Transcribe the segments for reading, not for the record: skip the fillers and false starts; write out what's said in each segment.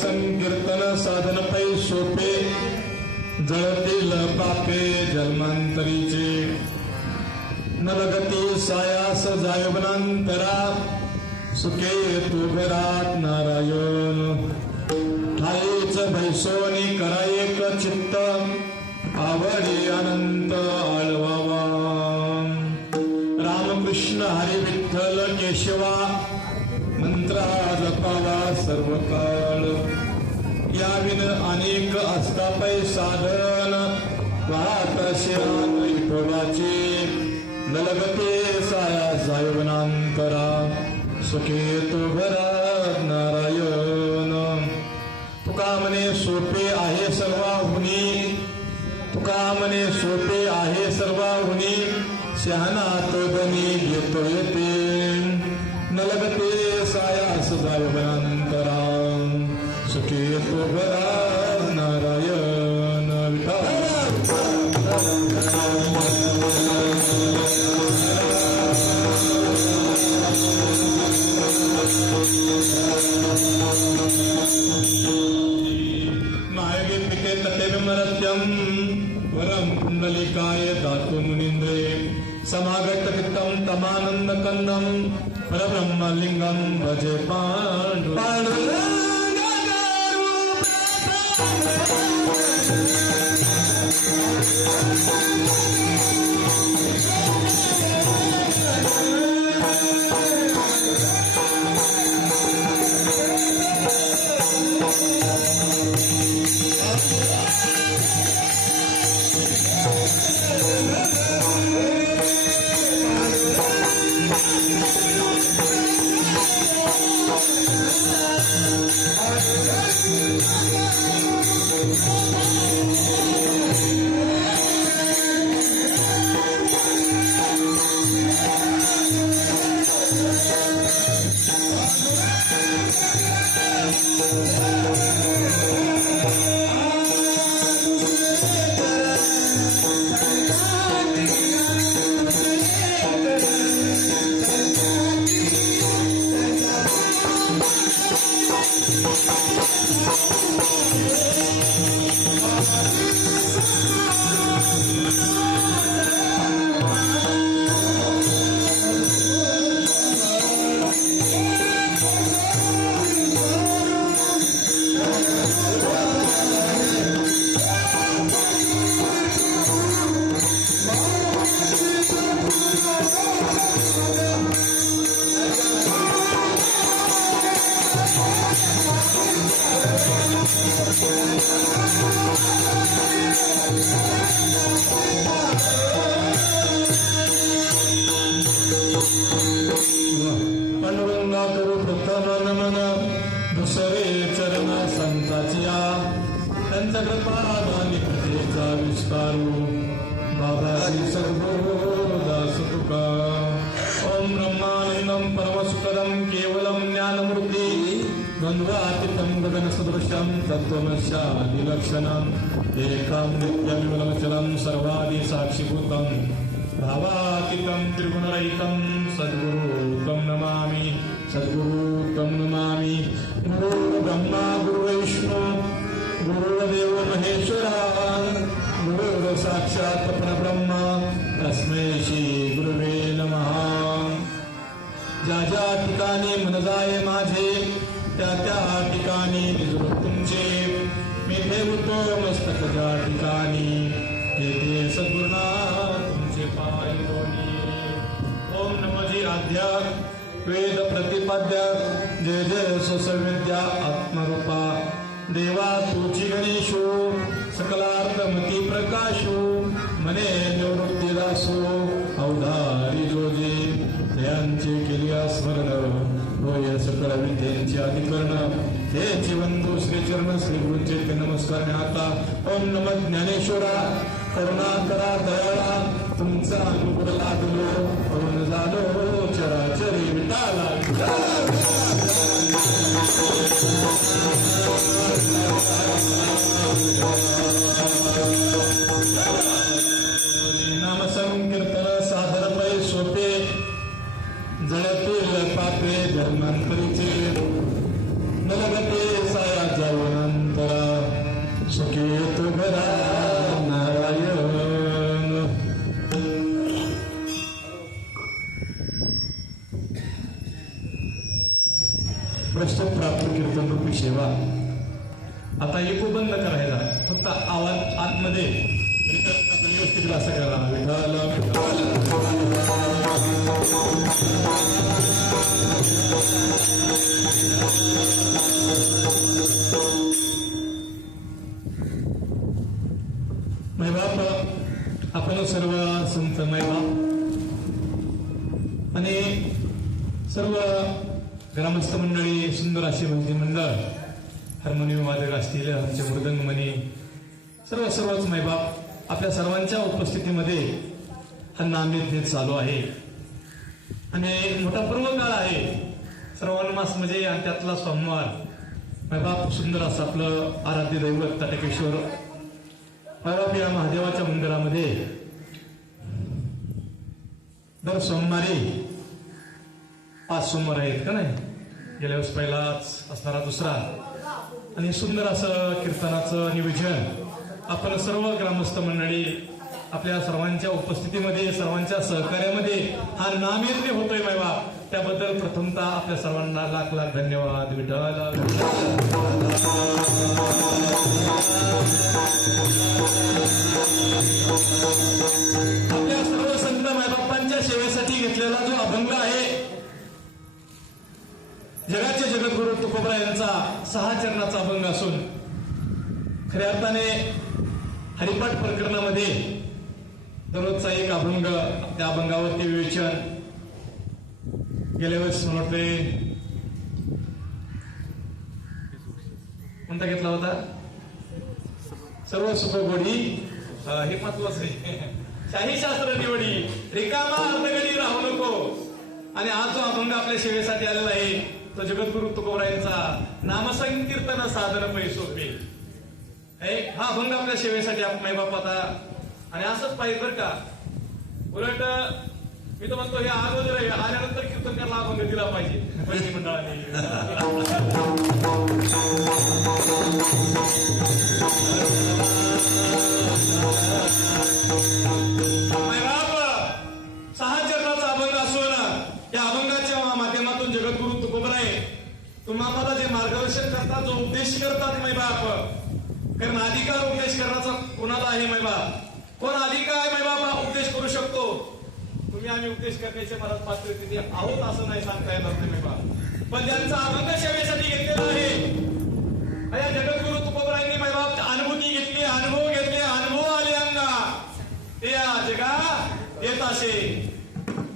संकीर्तन साधन पै सोपे जळतील पापे जन्मांतरीचे नलगती सायास जायवनांतरा सुखे तू घरात नारायण ठाईच भैसोनी करायक चित्त आवडी अनंत आळवावा रामकृष्ण हरी विठ्ठल केशवा मंत्रा जपावा सर्व काळ याविन अनेक असतापै साधन वातश्यान विठोबाचे नलगते साया जायवनांतरा सुखे तो घरात नारायण तुका म्हणे सोपे आहे सर्वाहुनी तुका म्हणे सोपे आहे सर्वाहुनी शहाणा तो धनी घेतो येते नलगते सायास जायवनांतरा सुखे तो घरात नारायण नायके पिके तटे विमरत्यम वरम कुंडलिकाय धातु मुनीन्द्रे समागतकृतं तमानंद कंदम परब्रह्मलिंगम भजे पांडुरंग Wow. परमानंदम परमसुखदम केवलम ज्ञानमूर्ती द्वंद्वातीतं गगनसदृशं तत्त्वमस्यादिलक्षणम् एकं नित्यविमलमचलं सर्वादि साक्षिभूतं भावातीतं त्रिगुणरहितं सद्गुरुं नमामि सद्गुरुं नमामि। गुरु ब्रह्मा गुरु विष्णु गुरुदेव महेश्वरा गुरु साक्षात् परब्रह्म तस्मै श्री गुरुवे नमः। ज्या ज्या ठिकाणी मन जाय माझे त्या त्या ठिकाणी निजरूप तुमचे मी ठेवतो मस्तक ज्या ठिकाणी येथे सद्गुरुनाथ तुमचे पाय दोन्ही। ओम नमो जी आद्या वेद प्रतिपाद्य जय जय सोसविद्या आत्मरूपा देवा तुझी गणेशो सकलार्थमती प्रकाशो मने निवृत्ती दासो अवधारी जोजे त्यांचे केली स्मरण होय सकळ विद्येचे अधिकरण हे जीवंदो श्री चरण श्री गुरुचे ते नमस्कार आता। ओम नमः ज्ञानेश्वरा करुणा करा दयाळा तुमचा अनुग्रह लागलो करून झालो चराचरी विटाला। नाम संकीर्तन सादर पै सोपे जळतील पापे धर्मांतरीचे नलगते साया जावनंतरा सुखी तू घरा नारायण। प्रश्न प्राप्त कीर्तन रूपी सेवा आता इको बंद करायला फक्त आवाज आतमध्ये व्यवस्थित असं करा विठाला मैबाप आपण सर्व संत मैबाप आणि सर्व ग्रामस्थ मंडळी सुंदर असे भजनी मंडळ हार्मोनियम वादक असतील आमचे मृदंगमणी सर्वच मैबाप आपल्या सर्वांच्या उपस्थितीमध्ये हा नामयज्ञ चालू आहे आणि मोठा पर्व काळ आहे श्रावण मास म्हणजे आणि त्यातला सोमवार मैबाप सुंदर असं आपलं आराध्य दैवत ताटकेश्वर मैबाप या महादेवाच्या मंदिरामध्ये दर सोमवारी 5 सोमवार आहेत का नाही गेल्या वेळेस पहिलाच असणारा दुसरा आणि सुंदर असं कीर्तनाचं नियोजन आपण सर्व ग्रामस्थ मंडळी आपल्या सर्वांच्या उपस्थितीमध्ये सर्वांच्या सहकार्यामध्ये हा नामयज्ञ होतोय मैबाप त्याबद्दल प्रथमतः आपल्या सर्वांना लाख लाख धन्यवाद विठ्ठल। आपल्या सर्व संत मैबापांच्या सेवेसाठी घेतलेला जो अभंग आहे जगाचे जगद्गुरु तुकोबरा यांचा 6 चरणाचा अभंग असून खऱ्या अर्थाने हरिपाठ प्रकरणामध्ये दररोजचा एक अभंग त्या अभंगावरती विवेचन गेल्या वेळेस म्हणते कोणता घेतला होता सर्व सुख गोडी हे महत्वाचं आहे शाही शास्त्र निवडी रिकामा अर्धगडी राहू नको। आणि आज जो अभंग आपल्या सेवेसाठी आलेला आहे तो जगद्गुरु तुकोबरा यांचा नामसंकीर्तन साधन पै सोपे हा अभंग आपल्या सेवेसाठी मैबाप आता आणि असंच पाहिजे बरं का। उलट मी तर म्हणतो हे अगोदर आल्यानंतर कीर्तन त्याला अभंग दिला पाहिजे भजनी मंडळाने। मैबाप 6 चरणाचा अभंग असून या अभंगाच्या माध्यमातून जगद्गुरु तुकोबरा तुम्हाला जे मार्गदर्शन करतात जो उपदेश करतात मैबाप कारण अधिकार उपदेश करण्याचा कोणाला आहे मैबाप कोण अधिकार आहे मैबाप उपदेश करू शकतो तुम्ही आम्ही उपदेश करण्याचे मला पात्र तिथे आहोत असं नाही सांगता येणार नाही मैबाप पण ज्यांचा अभंग सेवेसाठी घेतलेला आहे या जगद्गुरु तुकोबरांनी मैबाप अनुभूती घेतली अनुभव घेतले अनुभव आले अंगा ते या जगा येत असे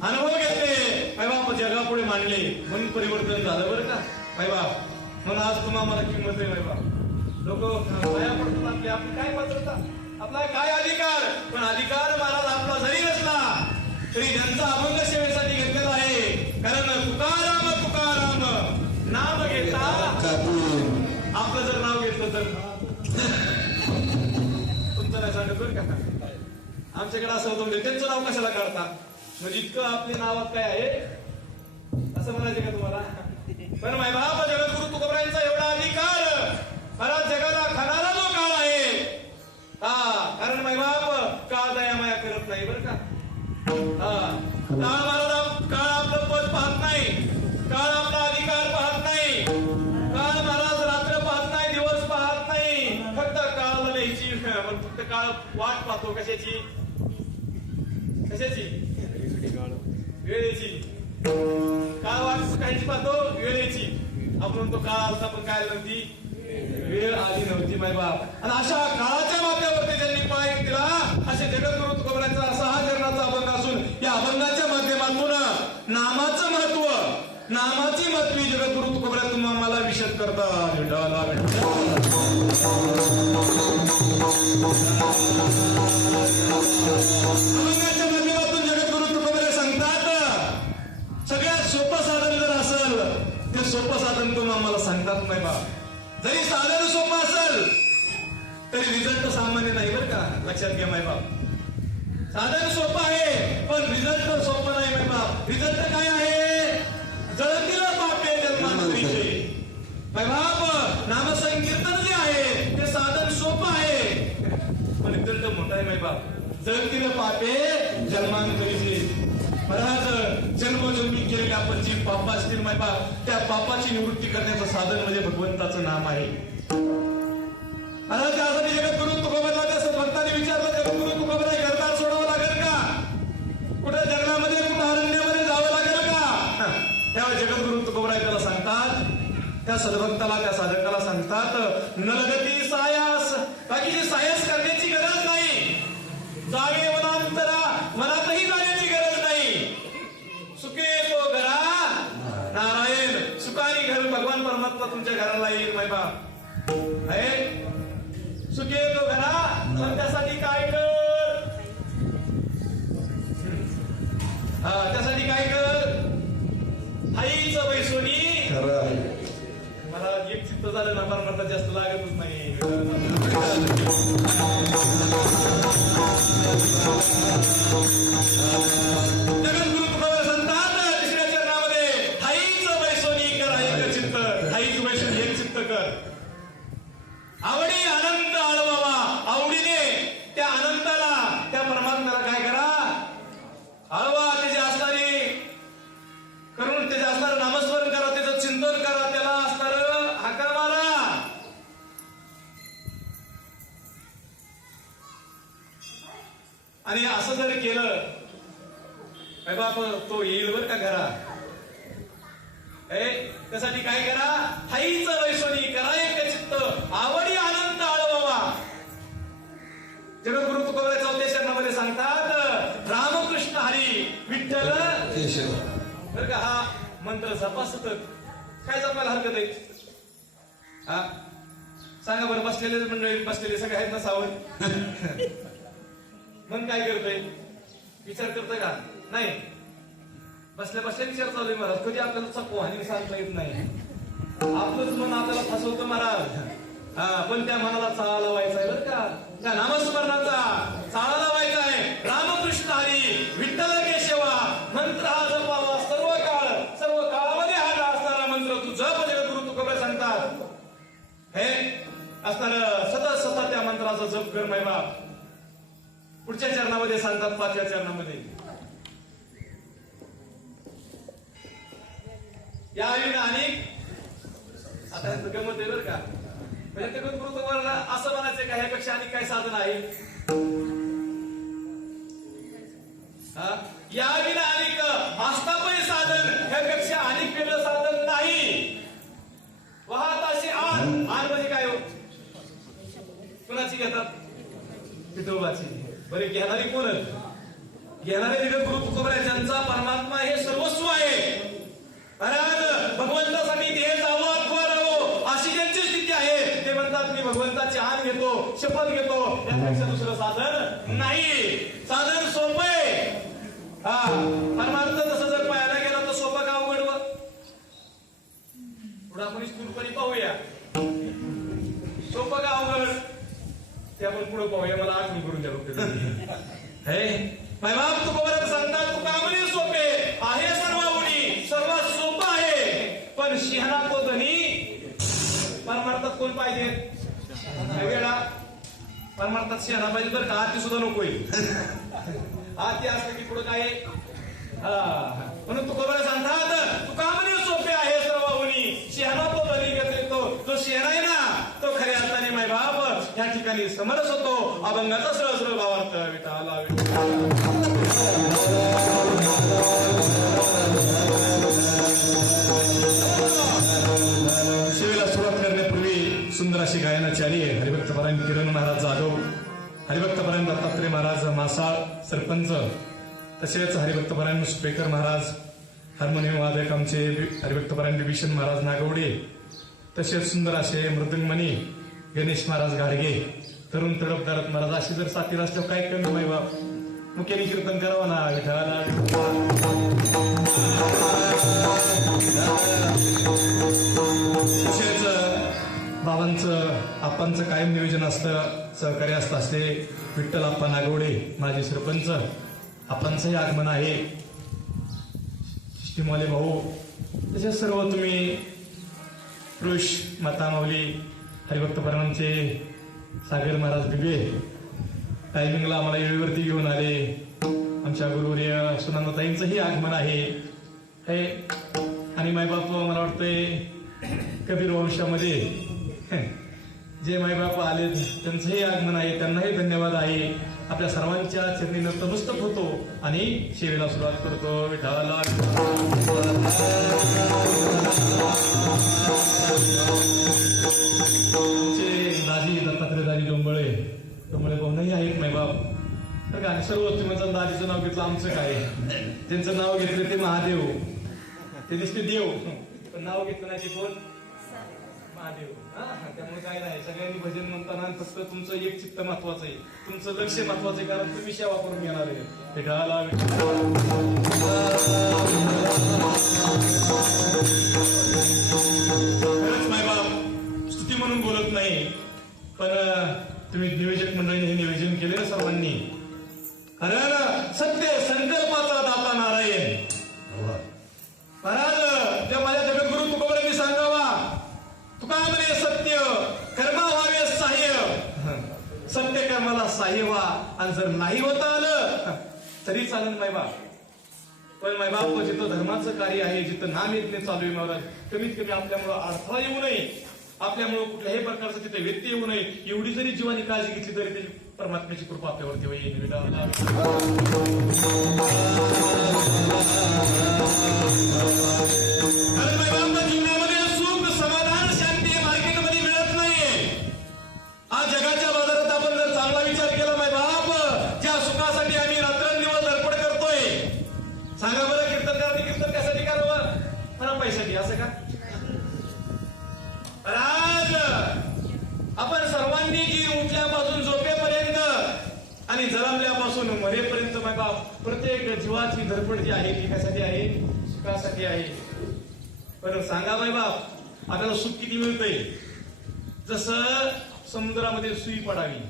अनुभव घेतले मैबाप जगापुढे मांडले म्हणून परिवर्तन झालं बरं का मैबाप म्हणून आज तुम्हाला मला किंमत आहे मैबाप लोक पाया पडतात आपली काय पात्रता आपला काय अधिकार पण अधिकार महाराज आपला जरी नसला तरी ज्यांचा अभंग सेवेसाठी घेतलेला आहे कारण तर तुमचं नाही सांगत बरं का. आमच्याकडे असं होतं म्हणजे त्यांचं नाव कशाला काढता म्हणजे इतकं आपल्या नावात काय आहे असं म्हणायचं का तुम्हाला. पण माय बाप जगद्गुरु तुकोबरायांचा एवढा अधिकार परत जगाला खाणारा जो काळ आहे. हा कारण माय बाप काळ दया माया करत नाही बरं का. काळ आपलं पद पाहत नाही, काळ आपला अधिकार पाहत नाही, काळ महाराज रात्र पाहत नाही, दिवस पाहत नाही, फक्त काळाला लिहायची फक्त काळ वाट पाहतो. कशाची कशाची वेळेची. काळ वाट कायची पाहतो वेळेची. आपण तो काळ आलता पण काय नव्हती वेळ आली नव्हती माय बाप. आणि अशा काळाच्या माध्यमावरती ज्यांनी पाय दिला असे जगद्गुरु तुकोबरायांचा असा हा जन्माचा अभंग असून या अभंगाच्या माध्यमातून नामाचं महत्व नामाची महत्वी जगद्गुरु तुकोबराय तुम्ही आम्हाला विशद करतात. अभंगाच्या माध्यमातून जगद्गुरु तुकोबराय सांगतात सगळ्यात सोपं साधन जर असेल ते सोपं साधन तुम्ही आम्हाला सांगतात नाही बा. जरी साधन सोपं असेल तरी रिझल्ट सामान्य नाही बरं का. लक्षात घ्या माय बाप. साधन सोपं आहे पण रिझल्ट सोपं नाही माय बाप. रिझल्ट काय आहे जळतील पापे जन्मांतरीचे माय बाप. नामसंकीर्तन जे आहे ते साधन सोपं आहे पण रिझल्ट मोठा आहे माय बाप. जळतील पापे जन्मांतरीचे. बराच जन्मजन्मी केलेले आपण जी पाप असतील माय बाप त्या पापाची निवृत्ती करण्याचं साधन म्हणजे भगवंताचं नाम आहे. आणि त्यासाठी जगद्गुरु तुकोबराय भक्तांनी विचारलं जगद्गुरु तुकोबराय घरदार सोडावं लागेल का, कुठे जंगलामध्ये कुठं अरण्यामध्ये जावं लागेल का. तेव्हा जगद्गुरु तुकोबराय त्याला सांगतात त्या सद्भक्ताला त्या साधकाला सांगतात नलगती सायास. बाकीची सायास करण्याची गरज नाही. जागे वनांतरा वनातही जाण्याची गरज नाही. सुखे तो घरा नारायण. सुखानी घर भगवान परमात्मा तुमच्या घराला येईल माय बाप. सुखे तो घरा पण त्यासाठी काय कर त्यासाठी काय कर आईच बैसोनी. मला एक चित्त झालं ना परमात्मा जास्त लागतच नाही. जगद्गुरु तुकोबराय सांगतात तिसऱ्या चरणामध्ये आईच बैसोनी कर एक चित्त. आईच बैसोनी एक चित्त कर. आवडी आनंद आळवावा. आवडीने त्या आनंदाला त्या परमात्म्याला काय करा आळवा. त्याचे असणारे करून त्याचे असणारं नामस्मरण करा, त्याचं चिंतन करा, त्याला असणारं हाका मारा. आणि असं जर केलं बाप तो येईल बर का घरा. त्यासाठी काय करा हाईच वैसोनी करा एक चित्त. आवडी आनंद आळवावा. जगद्गुरु तुकोबराय चौथ्या चरणामध्ये सांगतात रामकृष्ण हरी विठ्ठल बर का. हा मंत्र जपा सतत. काय जपायला हरकत आहे हा सांगा बरं. बसलेले मंडळी बसलेले सगळे आहेत ना सावध. मन काय करतोय विचार करतोय का नाही. बसल्या बसल्या विचार चालू आहे महाराज. कधी आपल्याला चपो आणि सांगता येत नाही. आपलंच मन आपल्याला फसवतं महाराज. पण त्या मनाला चाळा लावायचा आहे बरं का. त्या नामस्मरणाचा चाळा लावायचा आहे. रामकृष्ण हरी विठ्ठल केशवा मंत्र हा जपावा सर्व काळामध्ये हा असणारा मंत्र तू जप. जगद्गुरु तुकोबराय सांगतात हे असणार सतत त्या मंत्राचा जप कर माय बाप. पुढच्या चरणामध्ये सांगतात पाचव्या चरणामध्ये या अनेक आता गमत आहे बरं का. म्हणजे जगद्गुरु तुकोबरायला असं म्हणायचं का ह्यापेक्षा आणि काय साधन आहे. या विना अनेक आस्थापय साधन ह्यापेक्षा अनेक वेगळं साधन नाही. वाहत अशी आण म्हणजे काय हो कुणाची घेतात विठोबाची. बरे घेणारी कोण घेणारे जगद्गुरु तुकोबराय ज्यांचा परमात्मा हे सर्वस्व आहे. भगवंतासाठी देह जावो अथवा राहावो अशी ज्यांची स्थिती आहे ते म्हणतात मी भगवंताची आण घेतो शपथ घेतो. यापेक्षा दुसरं साधन नाही. साधन सोपं आहे. परमार्थ तसं जर पाहायला गेला तर सोपं का अवघड. पुढे आपण स्थूलपणे पाहूया. सोपं ते आपण पुढे पाहूया, मला आठवण करून द्या फक्त. हे माय बाप तुकोबरात सांगतात, तुका म्हणे सोपे आहे सर्वाहुनी, सर्वात सोपं आहे, पण शिहना तो धनी. परमार्थात कोण पाहिजे? वेळा परमार्थात शिहना पाहिजे, बरं का आती सुद्धा नकोय. आती असलं की पुढे काय? म्हणून तुकोबरा सांगतात, तुका म्हणे सोपे आहे सर्वाहुनी, शिहना तो धनी घेतो. जो शिहना आहे ना तो खऱ्या अर्थाने माय बाप या ठिकाणी समरस होतो. अभंगाचा सरळ सरळ भावार्थ विठाला सेवेला सुरुवात करण्यापूर्वी सुंदर अशी गायनाची आली आहे. हरिभक्तपरायण किरण महाराज जाधव, हरिभक्तपरायण दत्तात्रय महाराज मासाळ सरपंच, तसेच हरिभक्तपरायण सुपेकर महाराज, हार्मोनियम वादक आमचे हरिभक्तपरायण विभीषण महाराज नागवडे, तसेच सुंदर असे मृदंगमणी गणेश महाराज गाडगे, तरुण तडपदारत महाराज, असे जर साथीला असल्यावर काय कमी माय बाप मुख्याने कीर्तन करावं ना विठाला. तसेच बाबांचं आप्पांचं कायम नियोजन असतं, सहकार्य असतं. असे विठ्ठल आप्पा नागवडे माजी सरपंच, आप्पांचंही आगमन आहे. शिष्टीमाले भाऊ, तसेच सर्व तुम्ही पुरुष माता माऊली हरिभक्तपरायणचे सागर महाराज बिबे टायमिंगला आम्हाला वेळेवरती घेऊन आले. आमच्या गुरुवर्य सुनंदाताईंचंही आगमन आहे. हे आणि मायबाप मला वाटतंय कबीर वंशामध्ये जे मायबाप आले त्यांचंही आगमन आहे, त्यांनाही धन्यवाद आहे. आपल्या सर्वांच्या चरणी नतमस्तक होतो आणि सेवेला सुरुवात करतो. विठाला दाजी दत्तात्रय दाजी डोंबळे भाऊनही आहेत मायबाप. तर का सर्व तुम्ही दाजीचं नाव घेतलं, आमचं काय? त्यांचं नाव घेतलं ते महादेव, ते दिसते देव, पण नाव घेतलं नाही ते कोण? महादेव. त्यामुळे काय नाही, सगळ्यांनी भजन म्हणताना फक्त तुमचं एक चित्त महत्वाचं आहे, तुमचं लक्ष महत्वाचं आहे, कारण तुम्ही सेवा करून घेणार आहे. ते गाला खरंच मायबाप स्तुती म्हणून बोलत नाही, पण तुम्ही नियोजक मंडळीने हे नियोजन केले ना सर्वांनी. अरे सत्य संकल्पाचा दाता नारायण महाराज, त्या माझ्या जगद्गुरु तुकोबरांनी सांगावा, तुका म्हणे सत्य कर्मा व्हावे सहाय्य, सत्य कर्माला सहाय्य व्हा, आणि जर नाही होता आलं तरी चालेल मायबाप. पण मायबाप जिथं धर्माचं कार्य आहे, जिथं नाम यज्ञ चालू आहे महाराज, कमीत कमी आपल्यामुळं अडथळा येऊ नये, आपल्यामुळे कुठल्याही प्रकारचं तिथे व्यत्यय येऊ नये, एवढी जरी जीवानी काळजी घेतली तरी त्याची परमात्म्याची कृपा आपल्यावरती होईल. जीवनामध्ये सुख समाधान शांती मार्केटमध्ये मिळत नाहीये. आज जगाच्या बाजारात आपण जर चांगला विचार केला माय बाप, ज्या सुखासाठी आम्ही रात्रंदिवस धडपड करतोय, सांगा बरं कीर्तनकारांनी कीर्तन त्यासाठी करावं? मला पैशासाठी, असं का? आज आपण सर्वांनी जी उठल्यापासून झोपेपर्यंत आणि जन्मल्यापासून मरेपर्यंत माय बाप प्रत्येक जीवाची धडपड जी आहे ती कशासाठी आहे? सुखासाठी आहे. पण सांगा माय बाप, आपल्याला सुख किती मिळतंय? जसं समुद्रामध्ये सुई पडावी.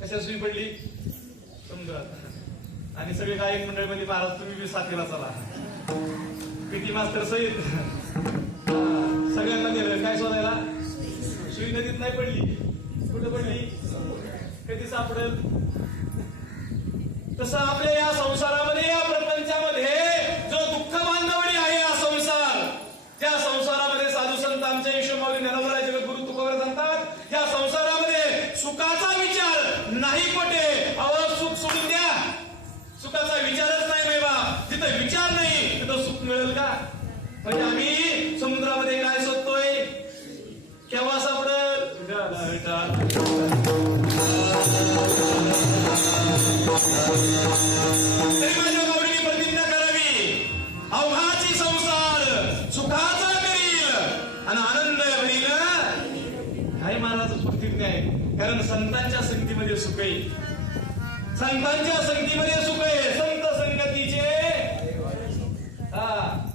कशा सुई पडली? समुद्रात. आणि सगळे गायक मंडळीमध्ये महाराज तुम्ही बी साथीला चला, पीटी मास्तर सहित सगळ्यांना नेलं काय शोधायला? सुई नदीत नाही पडली, कुठं पडली? कधी सापडेल? तसं आपल्या या संसारामध्ये, या प्रपंचामध्ये जो दुःख बांधवणी आहे हा संसार, त्या संसारामध्ये साधू संत आमच्या ईश्वरमाऊली ज्ञानोबा जगद्गुरु तुकोबरा सांगतात, या संसारामध्ये सुखाचा विचार नाही कोठे. अहो सुख सोडून द्या, सुखाचा विचारच नाही बाबा. जिथं विचार नाही तिथं सुख मिळेल का? म्हणजे आम्ही समुद्रामध्ये काय शोधतोय? केव्हा सापडल? माझ्या माऊलीने प्रतिज्ञा करावी, अवघाची संसार सुखाचा करील आणि आनंद भरील. काय महाराज प्रतिज्ञा आहे, कारण संतांच्या संगतीमध्ये सुख आहे, संतांच्या संगतीमध्ये सुख आहे. संत संगतीचे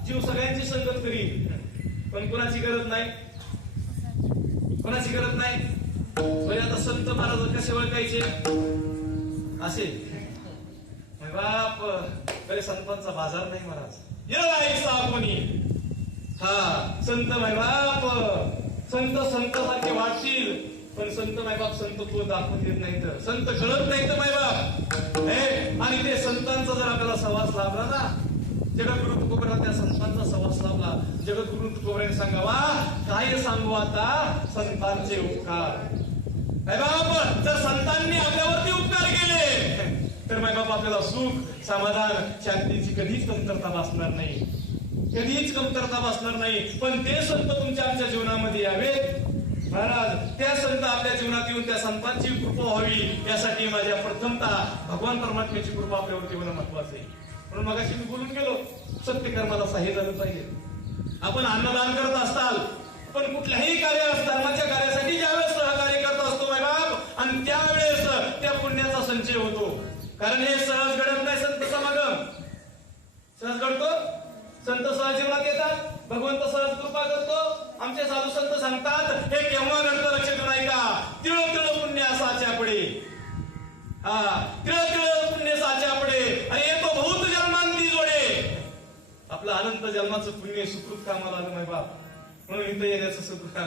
जीव सगळ्यांची संगत करील, पण कोणाची गरज नाही, कोणाची गरज नाही. बरे आता संत महाराज कसे ओळखायचे असे बाप बरे संतांचा बाजार नाही महाराज यायचा कोणी हा संत माय बाप संत सारखे वाटतील पण संत मायबाप संत तो दाखवून देत नाही तर संत कळत नाही तर मायबाप आणि ते संतांचा जर आपल्याला सहवास लाभला ना जगद्गुरु तुकोबराला त्या संतांचा सहवास लाभला जगद्गुरु तुकोबराने सांगावा काय सांगू आता संतांचे उपकार मायबाप जर संतांनी आपल्यावरती उपकार केले तर मायबाप आपल्याला सुख समाधान शांतीची कधीच कमतरता भासणार नाही कधीच कमतरता भासणार नाही पण ते संत तुमच्या आमच्या जीवनामध्ये यावेत महाराज त्या संत आपल्या जीवनात येऊन त्या संतांची कृपा व्हावी यासाठी माझ्या प्रथमतः भगवान परमात्म्याची कृपा आपल्यावरती होणं महत्वाचं आहे म्हणून मगाशी मी बोलून गेलो सत्यकर्माला सहाय्य झालं पाहिजे आपण अन्नदान करत असताल पण कुठल्याही कार्य धर्माच्या कार्यासाठी ज्यावेळेस सहकार्य करत असतो मायबाप आणि त्यावेळेस त्या पुण्याचा संचय होतो कारण हे सहज घडत नाही संत समागम सहज घडतो संत सहज जीवनात येतात भगवंत सहज कृपा करतो आमचे साधू संत सांगतात हे केव्हा घडतं लक्षात नाही का तिळ तिळ पुण्य साच्या पुढे तिळ तिळ पुण्य साच्या पुढे आणि येतो बहुत जन्मांती जोडे आपलं अनंत जन्माचं पुण्य सुकृत कामाला आलं नाही बाप म्हणून इथं येण्याचं सुख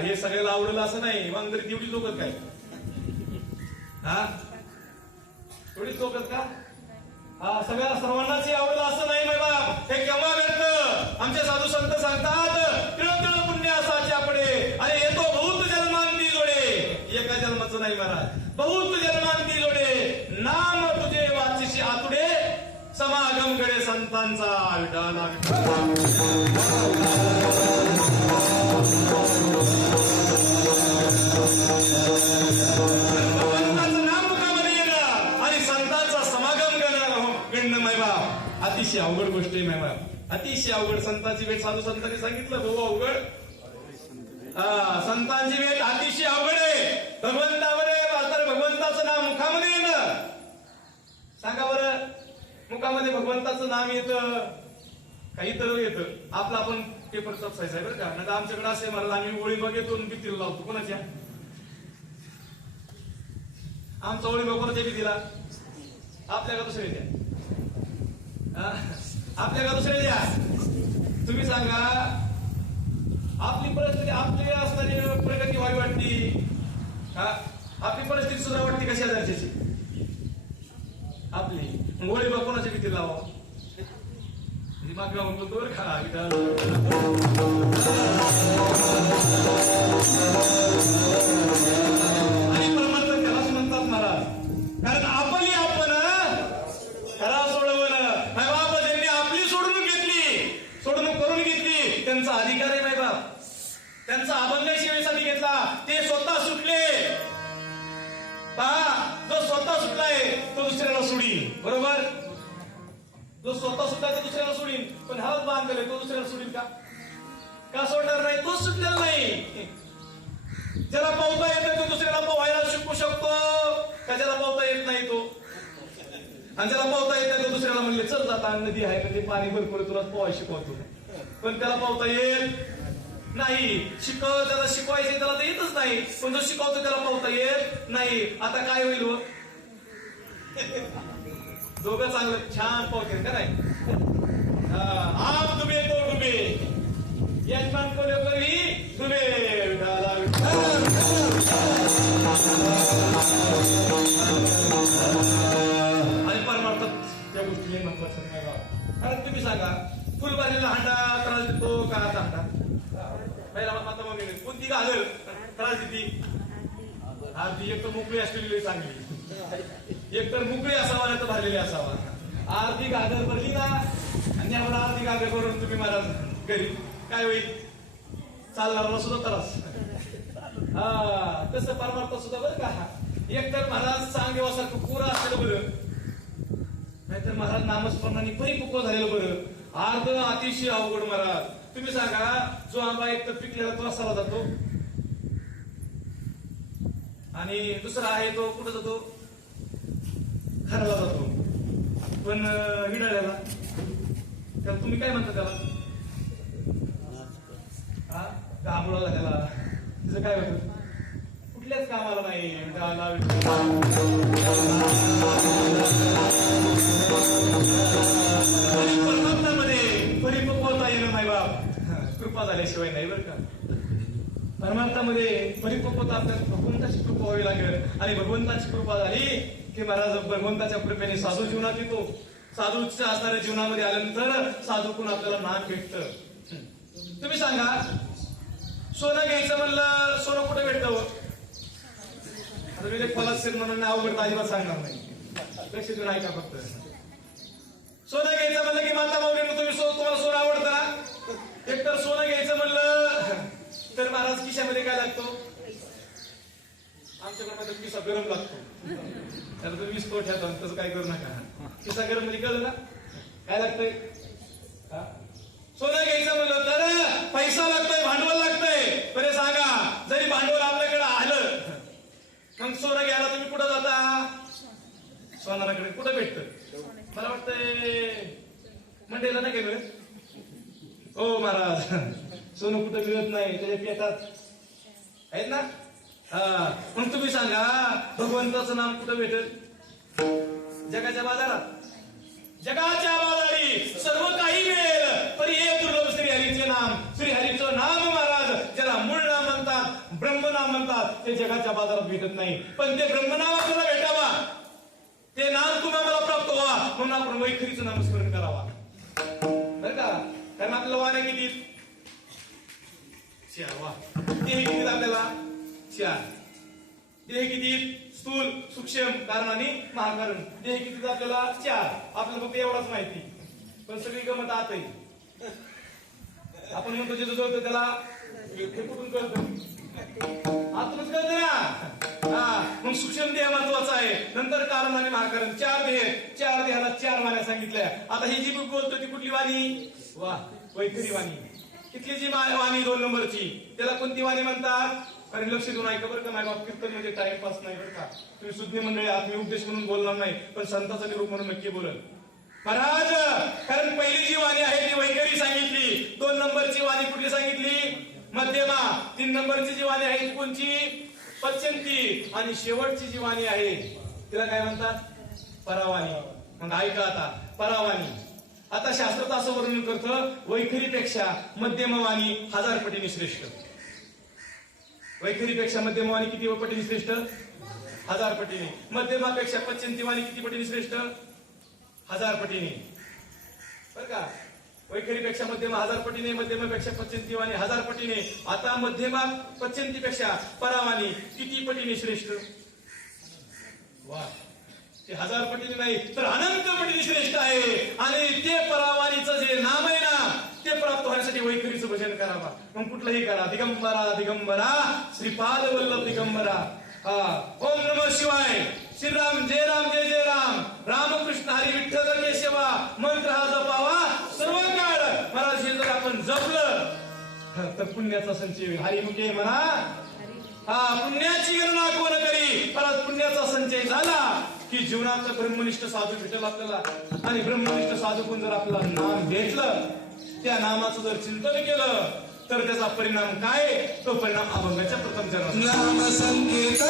हे सगळ्याला आवडलं असं नाही इमानदारी तेवढी लोक काय थोडीच लोक का सगळ्या सर्वांनाच आवडलं असं नाही माय बाप हे केव्हा घडतं आमचे साधू संत सांगतात तिळ तिळ पुण्य साच्या पुढे आणि येतो बहुत जन्मांती जोडे एका जन्माचं नाही महाराज बहुत जन्मांती जोडे नाम तुझे वाचिशी आतुडे समागम गडे संतांचा विठाला भगवंताचं नाम मुखामध्ये येणं आणि संतांचा समागम गणणं मायबाप अतिशय अवघड गोष्ट आहे मायबाप अतिशय अवघड संतांची भेट साधू संतांनी सांगितलं भाऊ अवघड संतांची भेट अतिशय अवघड आहे भगवंतावर तर भगवंताचं नाम मुखामध्ये येणं सांगा बरं मुखामध्ये भगवंताचं नाम येतं काही तर येतं आपला आपण पेपर चपसायचा आहे बरं का नाही आमच्याकडे असे मला आम्ही ओळी बघेतो भीतीला लावतो कोणाच्या आमचा ओळी बघ भीतीला आपल्या का दुसरे द्या आपल्या का दुसरे द्या तुम्ही सांगा आपली परिस्थिती आपली असणारी प्रगती व्हावी वाटती आपली परिस्थिती सुद्धा वाटते कशा दर्जाची आपली गोळी बा कोणाच्या भीती लावा मागे बोलतो बरं खा आणि परमार्थ त्यालाच म्हणतात महाराज कारण आपली आपण खरा सोडवणं माय बाप ज्यांनी आपली सोडवणूक घेतली सोडवणूक करून घेतली त्यांचा अधिकार आहे माय बाप त्यांचा अभंग सेवेसाठी घेतला ते स्वतः सुटले पहा जो स्वतः सुटलाय तो दुसऱ्याला सोडील बरोबर जो स्वतः सुटलाय तो दुसऱ्याला सोडील पण हाच बांधलेला तो दुसऱ्याला सोडील का सोडणार नाही तो सुटलेला नाही ज्याला पोहता येत नाही तो दुसऱ्याला पोहायला शिकू शकतो का ज्याला पोहता येत नाही तो आणि ज्याला पोहता येत नाही तो दुसऱ्याला म्हणले चल जाता नदी आहे नदी पाणी भरपूर तुला पोहायला शिकवतो पण त्याला पोहता येत नाही त्याला शिकवायचे त्याला तर येतच नाही पण जो शिकवतो त्याला पोहता येत नाही आता काय होईल दोघं चांगलं छान पोहते का नाही आप डुबे तो डुबे यजमान को लेकर ही डुबे आणि परमार्थात त्या गोष्टी महत्वाचं नाही कारण तुम्ही सांगा फुलबाजीला हांडा त्रास देतो का हांडा पहिला आता मग कोणती घालल त्रास देती आरती एक तर मोकळी असलेली चांगली एक तर मोकळी असावा नाही तर भरलेली असावा आरती गाजर भरली ना आणि आपण आरती गाजर करून तुम्ही महाराज घरी काय होईल चालणार सुद्धा त्रास तसं परमार्थ सुद्धा बरं का एक तर महाराज सांग देवासारखं पुरा असलेलं बरं नाहीतर महाराज नामस्मरणाने परिपक्व झालेलं बरं अर्ध अतिशय अवघड महाराज तुम्ही सांगा जो आंबा एक तर पिकलेला तो असावा जातो आणि दुसरा आहे तो कुठं जातो खाण्याला जातो पण हिडाळ्याला त्याला तुम्ही काय म्हणता त्याला आंबोळा झालेला तिचं काय होतं कुठल्याच कामाला नाही. परमार्थामध्ये परिपक्वता येणं नाही बाप कृपा झाल्याशिवाय नाही बरं का. परमार्थामध्ये परिपक्वता आपल्याला भगवंताची कृपा व्हावी लागेल आणि भगवंताची कृपा झाली की महाराज भगवंताच्या कृपेने साधू जीवनात येतो. साधूच्या असणाऱ्या जीवनामध्ये आल्यानंतर साधूकडून आपल्याला नाम भेटतं. तुम्ही सांगा सोनं घ्यायचं म्हणलं सोनं कुठे भेटतं? आता मी फलासेल म्हणून अवघड अजिबात सांगणार नाही. कशी नाही का फक्त सोनं घ्यायचं म्हणलं की माता माऊलीनं तुम्हाला सोनं आवडतं ना. एकतर सोनं घ्यायचं म्हणलं तर महाराज खिशामध्ये काय लागतो? आमच्याकडे किस्सा गरम लागतो. त्याला तुम्ही वीस कोट ठेवता तसं काय करू नका. किस्सा गरम म्हणजे कळलं ना काय लागतंय? सोनं घ्यायचं म्हणलं तर पैसा लागतोय, भांडवल लागतंय. बरे सांगा जरी भांडवल आपल्याकडे आलं मग सोनं घ्यायला तुम्ही कुठं जाता? सोनाराकडे. कुठं भेटतं? मला वाटतंय मंडेला नाही काय मिळत? हो महाराज सोनं कुठं मिळत नाही, त्याच्या पेटात आहेत ना. मग तुम्ही सांगा भगवंताचं नाम कुठं भेटेल? जगाच्या बाजारात. जगाच्या बाजारी सर्व काही मिळेल पण हे दुर्लभ श्रीहरीचे नाम. श्रीहरीचं नाम महाराज ज्याला मूळ नाम म्हणतात, ब्रह्मनाम म्हणतात, ते जगाच्या बाजारात भेटत नाही. पण ते ब्रह्मनाम आपल्याला भेटावा, ते नाम तुम्हाला प्राप्त व्हावा म्हणून आपण वैखरीचं नामस्मरण करावा बरं का. कारण आपल्याला वाण्या किती? चार. वा देह किती आपल्याला? चार. देह किती? स्थूल, सूक्ष्म कारण आणि महाकारण. देह किती आपल्याला? चार. आपल्याला फक्त एवढाच माहिती पण सगळी गमत आत आहे. आपण म्हणतो जे जवळ त्याला हे कुठून कळतं? आतूनच कळतं ना. मग सूक्ष्म देह महत्वाचा आहे, नंतर कारण आणि महाकारण. चार देह, चार देहाला चार वाण्या सांगितल्या. आता ही जी बुक बोलतो ती कुठली वाणी? वा वैखरी वाणी. तिथली जी वाणी 2 नंबरची त्याला कोणती वाणी म्हणतात? कारण लक्ष देऊन ऐका बरं का. माझ्या बाप कीर्तन म्हणजे टाइमपास नाही बरं का. तुम्ही सुज्ञ मंडळी आहात, मी उपदेश म्हणून बोलणार नाही पण संताचा निरूप म्हणून नक्की बोलल महाराज. कारण पहिली जी वाणी आहे ती वैखरी सांगितली. 2 नंबरची वाणी कुठली सांगितली? मध्यमा. 3 नंबरची जी वाणी आहे ती कोणची? पच्चंती. आणि शेवटची जी वाणी आहे तिला काय म्हणतात? परावाणी. मग ऐका आता परावाणी. आता शास्त्रात असं वर्णन करतं वैखरीपेक्षा मध्यमवाणी 1000 पटीने श्रेष्ठ. वैखरीपेक्षा मध्यमवाणी किती पटीने श्रेष्ठ? 1000 पटीने. मध्यमापेक्षा पच्चंतीवाणी किती पटीने श्रेष्ठ? 1000 पटीने बरं का. वैखरीपेक्षा मध्यमा 1000 पटीने, मध्यमापेक्षा पच्चंतीवाणी 1000 पटीने. आता मध्यमा पच्चंतीपेक्षा परावाणी किती पटीने श्रेष्ठ? वा ते 1000 पटीने नाही तर अनंत पटीने श्रेष्ठ आहे. आणि ते परावाणीचं जे नाम आहे ना ते प्राप्त होण्यासाठी वैखरीचं भजन करावा. मग कुठलंही करा. दिगंबरा दिगंबरा श्रीपाद वल्लभ दिगंबरा. ओम नमः शिवाय. श्रीराम जय राम जय जय राम. रामकृष्ण हरी विठ्ठल केशवा मंत्र हा जपावा सर्व काळ. महाराज हे जर आपण जपलं तर पुण्याचा संचय होईल. हरिमुखे म्हणा. पुण्याची गणना कोण करी. परत पुण्याचा संचय झाला की जीवनात ब्रह्मनिष्ठ साधू भेटेल आपल्याला. आणि ब्रह्मनिष्ठ साधूकडून जर आपल्याला नाम भेटलं त्या नामाचं जर चिंतन केलं तर त्याचा परिणाम काय? तो परिणाम अभंगाच्या प्रथम चरणात. नाम संगीत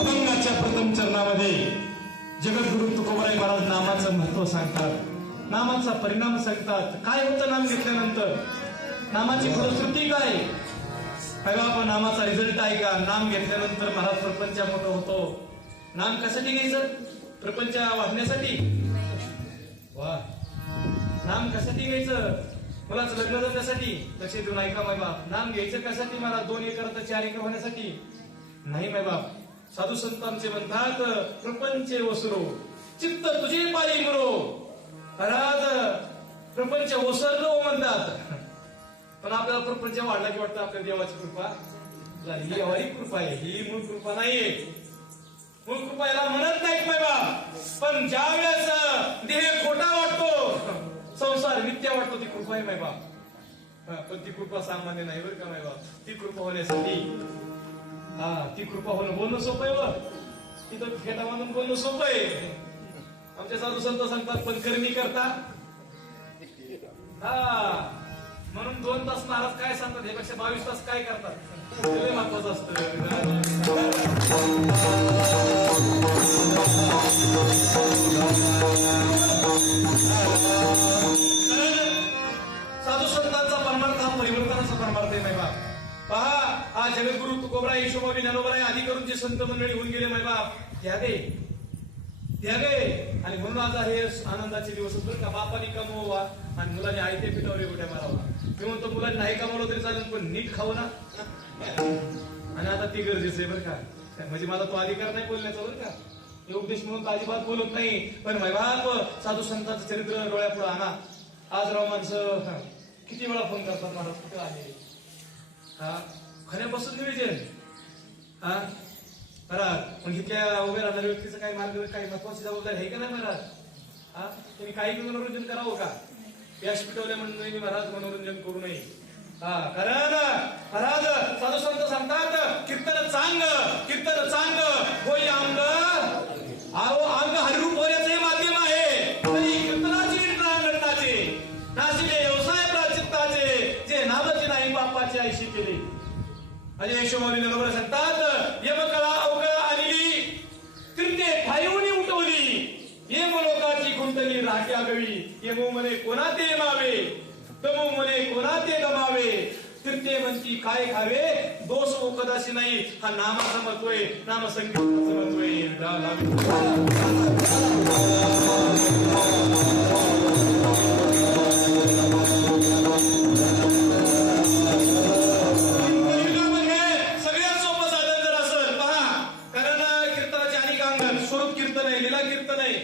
अभंगाच्या प्रथम चरणामध्ये जगद्गुरु तुकोबाराय महाराज नामाचं महत्व सांगतात, नामाचा परिणाम सांगतात. काय होतं नाम घेतल्यानंतर, नामाची फलश्रुती काय. बाबा नामाचा रिझल्ट आहे का. नाम घेतल्यानंतर महाराज प्रपंच मोठं होतो. नाम कशासाठी घ्यायचं, प्रपंच वाढण्यासाठी. वा, नाम कशासाठी घ्यायचं, मुलाचं लग्न जमण्यासाठी. लक्ष देऊन ऐका माय बाप, नाम घ्यायचं कशासाठी महाराज, 2 एकर तर 4 एकर होण्यासाठी नाही माय बाप. साधू संत आमचे म्हणतात, प्रपंच वसरो चित्त तुझे पायी मरो. महाराज प्रपंच ओसरलो म्हणतात, पण आपल्याला प्रपंच वाढला की वाटतं आपल्या देवाची कृपा झाली. ही व्यावहारिक कृपा आहे, ही मूळ कृपा नाहीये. मूळ कृपा याला म्हणत नाहीत माय बाप. पण ज्या वेळेस देह खोटा वाटतो, संसार मिथ्या वाटतो, ती कृपा आहे माय बाप. पण ती कृपा सामान्य नाही बरं का माय बाप. ती कृपा होण्यासाठी ती कृपा होणं बोलणं सोपं आहे वर, तिथं फेटा बांधून बोलणं सोपं आहे. आमचे साधू संत सांगतात, पण कर्मी करता. म्हणून 2 तास महाराज काय सांगतात, यापेक्षा 22 तास काय करतात, हे महत्वाचं असतं. साधू संतांचा परमार्थ हा परिवर्तनाचा परमार्थ आहे माय बाप. पहा, हा जगद्गुरु तुकोबराय यशोबाई ज्ञानोबराय आदी करून जे संत मंडळी होऊन गेले माय बाप, त्यागे आणि म्हणून आज हे आनंदाचे दिवस असतो का. बापाने कमवावा आणि मुलांनी आयते पिठावर गोट्या मारावा. मी म्हणतो मुलांनी नाही कमावलं तरी चालेल, पण नीट खाऊ ना. आणि आता ती गरजेचं आहे बरं का. म्हणजे मला तो अधिकार नाही बोलण्याचा बरं का. हे उपदेश म्हणून अजिबात बोलत नाही, पण माय बाप साधू संतांचं चरित्र डोळ्यापुढे आणा. आज राव माणसं किती वेळा फोन करतात, महाराज कुठे आले. खऱ्यापासून नियोजन. पण इथल्या उभ्या राहणाऱ्या व्यक्तीचं काही मार्ग, काही महत्वाची जबाबदारी आहे का नाही महाराज. त्यांनी काही मनोरंजन करावं का. यश पिटवल्या मंडळींनी महाराज मनोरंजन करू नये. कारण महाराज साधू संत सांगतात, कीर्तन चांग होई अंग. अंग हरिरूप होण्याचे माध्यम आहे. तरी कीर्तनाची नटाचे नाशिले व्यवसाय प्राचित्ताचे, जे नावाचे नाही बापाचे आयशी केले. अजय यशोबाई बरोबर सांगतात, यमकळा अवकळा आलेली कीर्ते फायवणी उठवली. ये लोकाची कुंडली राहते आगवी. येमो मने कोणा ते मावे, दमो मने कोणा ते दमावे. कीर्ते म्हणती काय खावे, दोष कदाशी नाही. हा नामाचा महत्व आहे, नाम संगीताचं महत्व आहे. सगळ्यात सोपं साधन जर असेल पहा, कारण कीर्तनाचे अनेक अंग, स्वरूप कीर्तन आहे, लीला कीर्तन आहे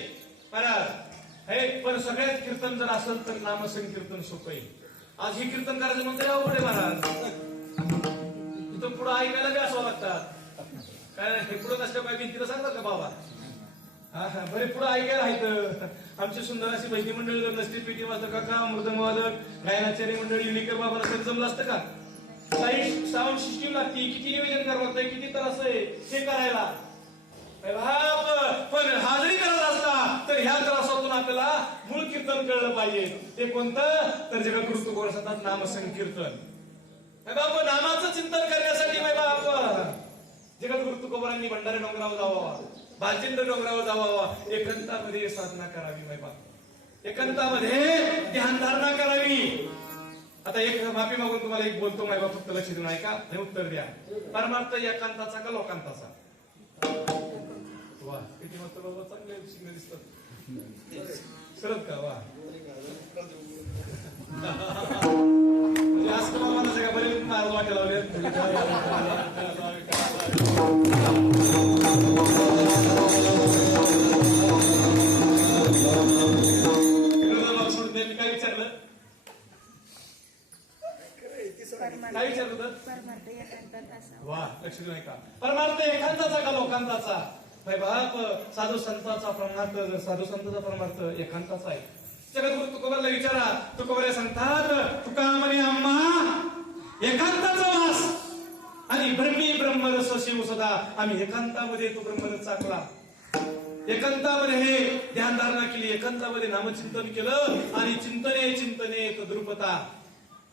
महाराज. पण सगळ्यात कीर्तन जर असेल तर नाम संकीर्तन सोपं आहे. आज हे कीर्तन करायचं म्हणजे अवघड आहे महाराज. तिथं पुढं ऐकायला बी असावं लागतात. काय हे पुढं नसल्यावर काय भिंतीला सांगतात का बाबा. बरे पुढं ऐकायला आहेत. आमची सुंदर अशी बहिणी मंडळी जर नसती, पेटी वाजत काका, मृदंग वादक, गायनाचार्य मंडळी, युनिकर बाबा नसेल जमलं असतं का. साऊंड सिस्टीम लागती, किती नियोजन करावं लागतंय, किती त्रास आहे हे करायला. पण हा जरी करत असला तर ह्या त्रासातून आपल्याला मूळ कीर्तन कळलं पाहिजे. ते कोणतं, तर जगद्गुरु तुकोबाराय सांगतात नाम संकीर्तन. बाप नामाचं चिंतन करण्यासाठी माय बाप जगद्गुरु तुकोबारांनी भंडारी डोंगरावर जावा, भालचंद्र डोंगरावर जावा, एकांतामध्ये साधना करावी माय बाप. एकांतामध्ये ध्यानधारणा करावी. आता एक माफी मागून तुम्हाला एक बोलतो माय बाप, फक्त लक्ष देऊन ऐका, हे उत्तर द्या. परमार्थ एकांताचा का लोकांताचा. वा किती मस्त बाबा चांगले शिकले दिसतात सरत का वा म्हणजे असं मला सगळ्या बरेच मार्ग वाटे लावले सोडून त्यांनी काय विचारलं काय विचारलं होतं वा लक्ष्मी नाही का परमार्थ एकांताचा का लोकांताचा भाई बाप साधू संतांचा परमार्थ एकांताचा आहे जगद्गुरु तुकोबाला विचारा तुकोबा सांगतात तुका म्हणे आम्हा एकांताचा वास आणि ब्रह्मी ब्रह्मरस शिव सदा आम्ही एकांतामध्ये तो ब्रह्मरस चाकला एकांतामध्ये हे ध्यानधारणा केली एकांतामध्ये नामचिंतन केलं आणि चिंतने तद्रुपता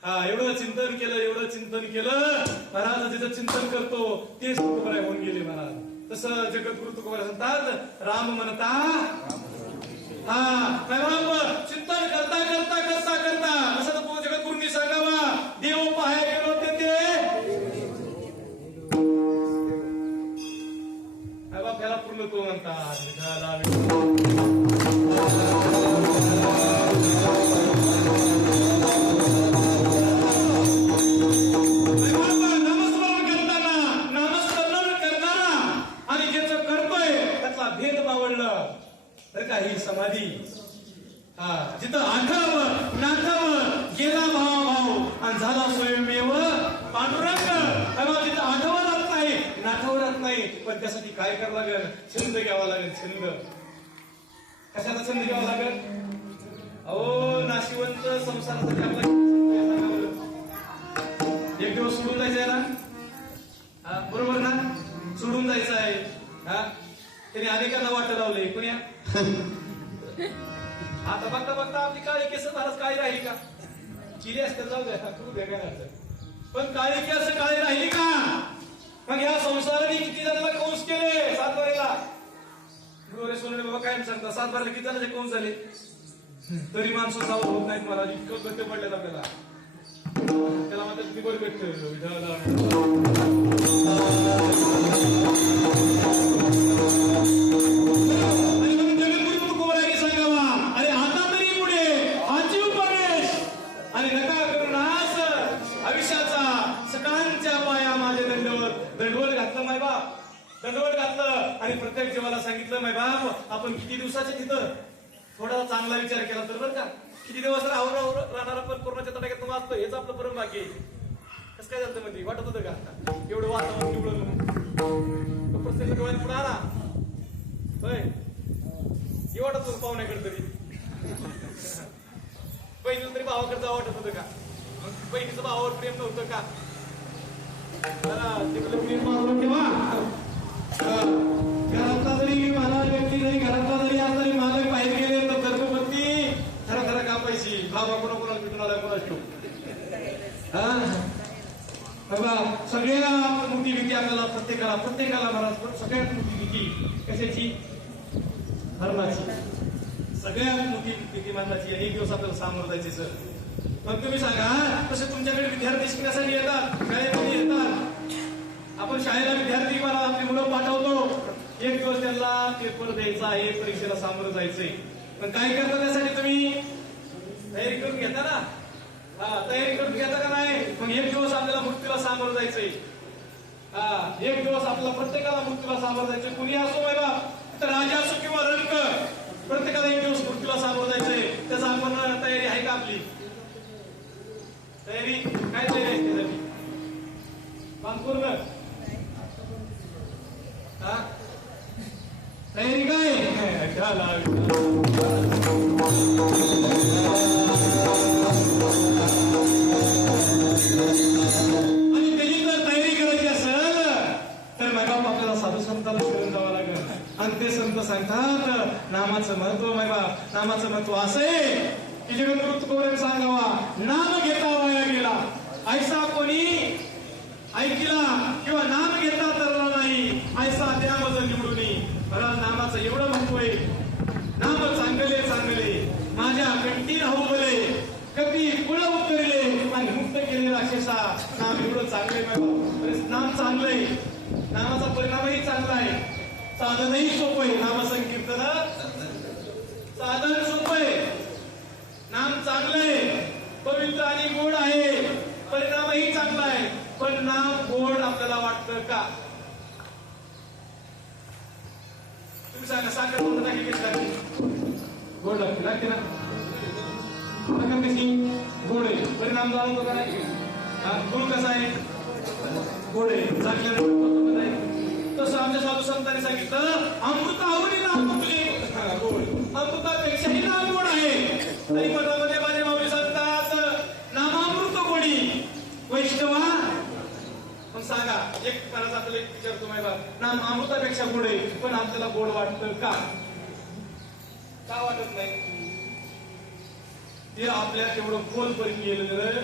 हा एवढं चिंतन केलं महाराज जिथं चिंतन करतो तेच तुकोबा होऊन गेले महाराज तसं जगद्गुरु तुकोबा सांगतात राम म्हणता हा बाप चिंतन करता असं तर जगद्गुरूंनी सांगावा देव पाहायला गेलो ते बाप याला पूर्ण तो म्हणतात ही समाधी हा जिथं आठावं नाथावं गेला भाव आणि झाला स्वयंमेव पांडुरंग जिथं आठावं राहत नाही नाथावं राहत नाही पण त्यासाठी काय करावं लागेल छंद घ्यावा लागेल छंद कशाचा छंद घ्यावा लागेल अहो नाशिवंत संसारासाठी आपला एक दिवस सोडून जायचंय ना बरोबर ना सोडून जायचं आहे हा त्याने अनेकांना वाट लावले कोण्या आता बघता आपली काळी केस महाराज काळी राहिली का चिरी असते जाऊ द्या खूप वेगळ्या पण काळी केस काळी राहिली का मग ह्या संसाराने किती जणांना कंस केले सातबारेला गुरुवारी सोनवणे बाबा काय सांगता सातबारेला किती जणांचे कंस झाले तरी माणसं सावध होत नाहीत मला इतकं गट्टे पडलेत आपल्याला त्याला म्हणतात बिगर गट्ट दंडवट घातलं आणि प्रत्येक जीवाला सांगितलं माय बाप आपण किती दिवसाचे तिथं थोडा चांगला विचार केला तर बरं का किती दिवस राहणार आपण कोरोनाच्या तडाख्यात वाचतो हेच आपलं परम बाकी कसं काय झालं मध्ये वाटत होतं का एवढं वातावरण निवडलं प्रत्येक डोळ्यात पुढे आला होय हे वाटत होतं पाहुण्याकडे तरी बहिणीला तरी भावाकडे जावं वाटत होतं का बहिणीचं भावावर प्रेम नव्हतं का तिकडे प्रेम भावावर ठेवा घरातला जरी मला व्यक्ती नाही घरातला जरी आज जरी मला बाहेर गेले तर गर्भवती खरा कापायची बाबा कोणाला भेटून आला कोणाच बघा सगळ्या मोठी भीती आपल्याला प्रत्येकाला महाराज सगळ्यात मोठी भीती कशाची धर्माची सगळ्यात मोठी भीती मानवाची एक दिवस आपल्याला सामोरं जायचे सर मग तुम्ही सांगा तसे तुमच्याकडे विद्यार्थी शिकण्यासाठी येतात शाळेमध्ये येतात आपण शाळेला विद्यार्थी मला आपली मुलं पाठवतो एक दिवस त्यांना पेपर द्यायचा आहे परीक्षेला सामोरं जायचंय पण काय करता त्यासाठी तुम्ही तयारी करून घेता ना तयारी करून घेता का नाही मग एक दिवस आपल्याला मृत्यूला सामोरं जायचंय एक दिवस आपल्याला प्रत्येकाला मृत्यूला सामोरं जायचंय कुणी असो बाबा तर राजा असो किंवा रंक प्रत्येकाला एक दिवस मृत्यूला सामोरं जायचंय त्याचा आपण तयारी आहे का आपली तयारी काय तयारी आहे त्यासाठी पूर्ण तयारी काय आणि त्याची जर तयारी करायची असेल तर मैबाप आपल्याला साधू संतांना फिरून जावं लागेल आणि ते संत सांगतात नामाचं महत्व मैबाप नामाचं महत्व असं आहे की जगद्गुरु तुकोबाने सांगावा नाम घेता वाया गेला ऐसा कोणी ऐकला किंवा नाम घेता तरला नाही ऐसा त्या मज निवडून मला नामाचं एवढं महत्व आहे नाम चांगले माझ्या कंठी राहू बले कधी कुळ उतरले आणि मुक्त केले राक्षसा नाम एवढं चांगले नाम चांगलंय नामाचा परिणामही चांगला आहे साधनही सोपं आहे. नामसंकीर्तन साधन सोपं आहे, नाम चांगलं आहे, पवित्र आणि गोड आहे, परिणामही चांगला आहे. पण नाम गोड आपल्याला वाटतं का? तुम्ही सांगा, साखर कोणतं टाकी कशी लागते? गोड लागते ना? साखर कशी गोड आहे, परिणाम जाणवतो का नाही? गुळ कसा आहे? गोड आहे, चांगल्या. तसं आमच्या साधू संतांनी सांगितलं, अमृत आवडी नाम तुझे गोड, अमृतापेक्षाही नाम गोड आहे. तरी मनामध्ये माझे माऊली सांगतात, नामामृत गोडी वैष्णवा. मग सांगा, एक करायचं आपल्याला एक विचारतो माहिती, नाम अमृतापेक्षा गोड आहे, पण आपल्याला गोड वाटतं का? का वाटत नाही? ते आपल्या तेवढं खोलपर्यंत गेलेलं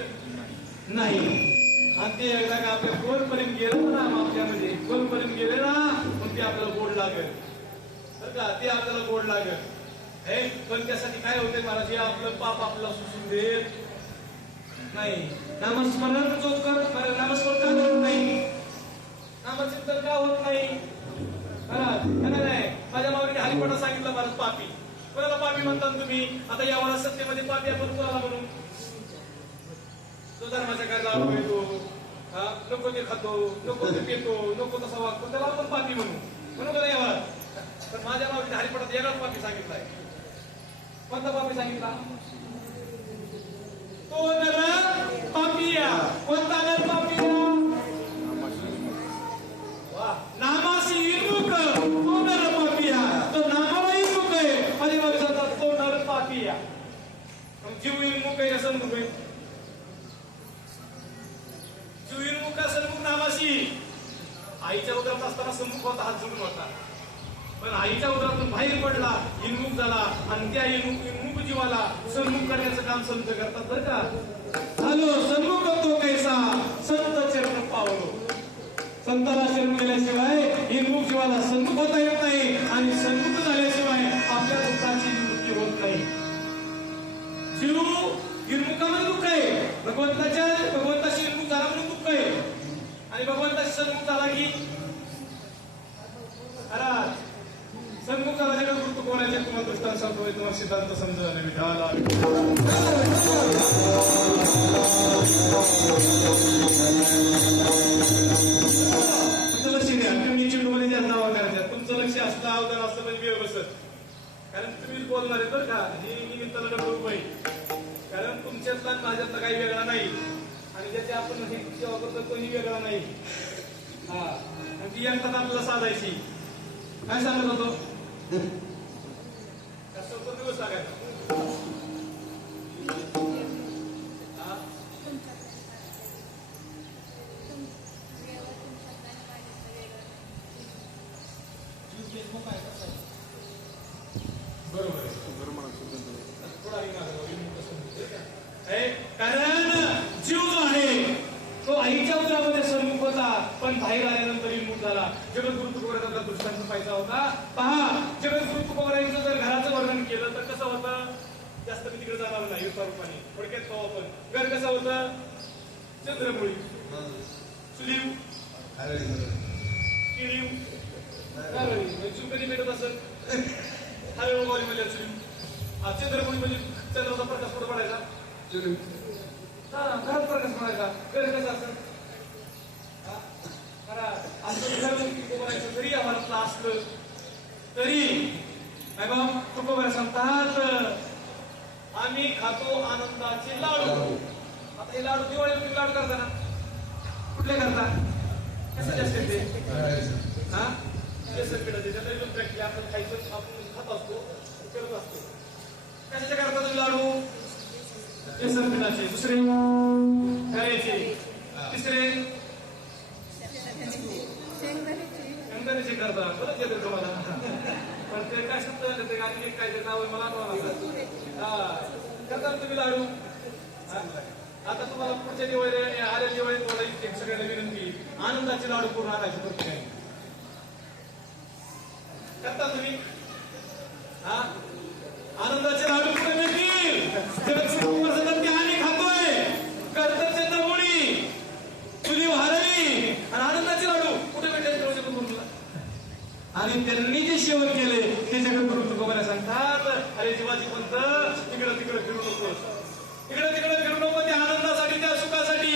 नाही. आणि ते एकदा का आपल्या खोलपर्यंत गेलं ना, आपल्यामध्ये खोलपर्यंत गेले ना, मग ते आपल्याला गोड लागेल बरं का, ते आपल्याला गोड लागेल. पण त्यासाठी काय होते महाराज, आपलं पाप आपल्याला सुसून देत नाही. नामस्मरण जो नामस्मरण का करत नाही, नामचिंतन का होत नाही? नाही, माझ्या माऊलीने हरिपाठा सांगितलं महाराज, पापी. कोणाला पापी म्हणतात तुम्ही? आता या वरात सत्तेमध्ये पापी आपण कोणाला म्हणून? तो धर्माच्या काय दारू येतो, नको ते खातो, नको ते पितो, नको तसा वागतो, त्याला आपण पापी म्हणू का नाही यावर? तर माझ्या माऊलीने हरिपाठात वेगळाच पापी सांगितलाय. कोणता पापी सांगितला? तो नर पापिया. कोणता नर पापिया? नामाशी विमुख, तो नर पापिया. तो नामाला विमुख आहे, माझ्या माऊली सांगतात, तो नर पापिया. जीव विमुख आहे, सन्मुख आहे. जीव विमुख, सन्मुख नामाशी. आईच्या उदरात असताना सन्मुख होता, हात जोडून होता. पण आईच्या उदरातून बाहेर पडला, इन्मुख झाला, आणि त्या इन्मुख जीवाला सन्मुख करण्याचं काम संत करतात बरं का. हॅलो, सन्मुख तो कैसा संत चरण पावलो. संताला शरण गेल्याशिवाय इन्मुख जीवाला सन्मुख होता येत नाही, आणि सन्मुख झाल्याशिवाय आपल्या दुःखाची निवृत्ती होत नाही. जीव इन्मुखामध्ये दुःख आहे, भगवंताशी इन्मुख झाला म्हणून दुःख आहे, आणि भगवंताशी सन्मुख झाला की सन्मुख झाला. जगद्गुरु कोणाच्या तुम्हाला दृष्टांत सांगतोय, तुम्हाला सिद्धांत समजायला विठाला. तुमचं लक्ष द्या, तुम्ही चिडूमध्ये ज्या नावा करायच्या, तुमचं लक्ष असलं, अवधान असलं म्हणजे वेळ बसत. कारण तुम्ही बोलणार आहे बरं का, हे निमित्ताला बरोबर पाहिजे. कारण तुमच्यातला माझ्यातला काही वेगळा नाही, आणि ज्याच्या आपण हे सेवा करतो तोही वेगळा नाही. आणि ती एकतात आपल्याला साधायची. काय सांगत होतो? दिवस सांगायचं. बरोबर आहे. कारण जीव जो आहे तो आईच्या उदरामध्ये सन्मुख होता, पण बाहेर आल्यानंतर इन्मुख झाला. जगद्गुरु तुकोबरायांचा दृष्टांत पाहिजे होता. पहा, जगद्गुरु तुकोबरायांचं जर घराचं वर्णन केलं तर कसं होतं? जास्त मी तिकडे जाणार नाही रूपाने, थोडक्यात पाहू आपण. घर कसं होतं? चंद्रमुळी, चुलीव, किळीव, चूल कधी भेटत असत? हळू म्हणजे चुलीव. चंद्रमुळी म्हणजे चंद्राचा प्रकाश कुठं पडायचा? घरात प्रकाश पडायचा. घर कसं असत? जरी आम्हाला असलं तरी तुकोबरा सांगतात, आम्ही खातो आनंदाचे लाडू. आता हे लाडू दिवाळी तुम्ही लाडू करता ना, कुठले करता? कसे जास्त ते केसर पिठाचे, त्याचा एकदम प्रॅक्टिस आपण खायचं, आपण खात असतो, करत असतो. कशाचे करता तुम्ही लाडू? केसर पिठाचे. दुसरे करायचे. तिसरे शेंगदाण्याचे करता. बरंच येते तुम्हाला, पण ते काय शब्द ते गाणी काय ते नाव मला करता तुम्ही लाडू. आता तुम्हाला पुढच्या दिवाळी आल्या दिवाळीत एक सगळ्यांना विनंती, आनंदाचे लाडू करून आणायचे प्रत्येकाने. करता तुम्ही? आनंदाचे लाडू कुठे मिळतील? ते आम्ही खातोय. करतात चंद्रमुळी, चुली हरली, आणि आनंदाचे लाडू कुठे भेटायचे? आणि त्यांना अरे शिवाजी पंत तिकडं तिकडं फिरू नकोस, तिकडे तिकडे फिरू नको. त्या आनंदासाठी त्या सुखासाठी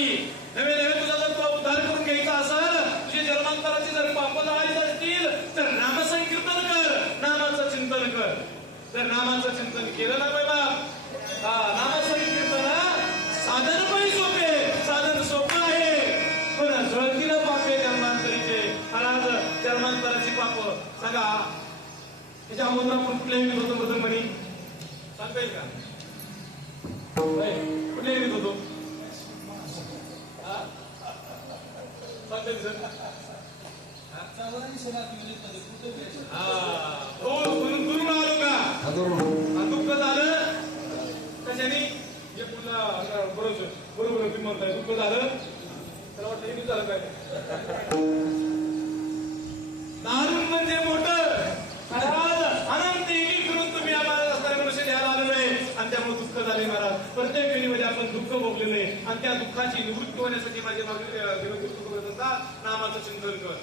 नवे नवे तुझा जर तुला उद्धार करून घ्यायचा असेल, तुझी जन्मांतराची जर पाप जाळायची असतील तर नामसंकीर्तन कर, नामाचं चिंतन कर. जर नामाचं चिंतन केलं ना बाबा, नामसंकीर्तन साधन पण सोपे, साधन सोपं आहे पण झळकीनं पापे जन्मांतरीचे. आज जन्मांतराची पाप सांगा त्याच्या अगोदर आपण कुठल्याही विध होतो बदल म्हणी सांगता येईल का? कुठल्याही विध होतो सांगता येईल सर? दुरून आलो का दुःख झालं कशाने? हे पुन्हा बरोबर बरोबर तुम्ही म्हणताय दुःख झालं तर वाटतं हे झालं काय? दारुण म्हणजे मोठं अनंत एकी करून तुम्ही आम्हाला असणारे मनुष्य द्यायला आलेलो आहे आणि त्यामुळे दुःख झाले महाराज. प्रत्येक वेळीमध्ये आपण दुःख भोगलेलं आहे आणि त्या दुःखाची निवृत्ती होण्यासाठी माझे नामाचं चिंतन कर.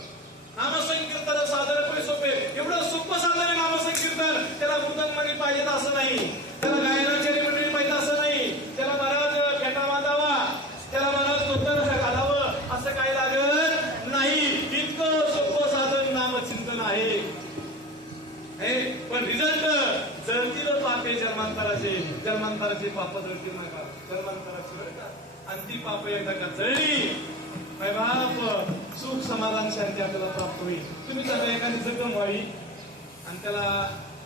नामसंकीर्तन साधन पण सोपे, एवढं सोपं साधन आहे नामसंकीर्तन. त्याला मृदंगमणी पाहिजे असं नाही, त्याला गायनाचार्य मंडळी पाहिजे असं नाही, त्याला महाराज फेटा बांधावा, त्याला महाराज धोतर घालावं असं काही लागत नाही. इतकं सोपं साधन नामचिंतन आहे. पण रिझल्ट जळतील पापे जन्मांतराचे, जन्मांतराचे पाप जळतील नका, जन्मांतराची बरं का. आणि ती पाप एकदा का जळली बाप सुख समाधान शांती आपल्याला प्राप्त होईल. तुम्ही सांगा एखादी जखम व्हावी आणि त्याला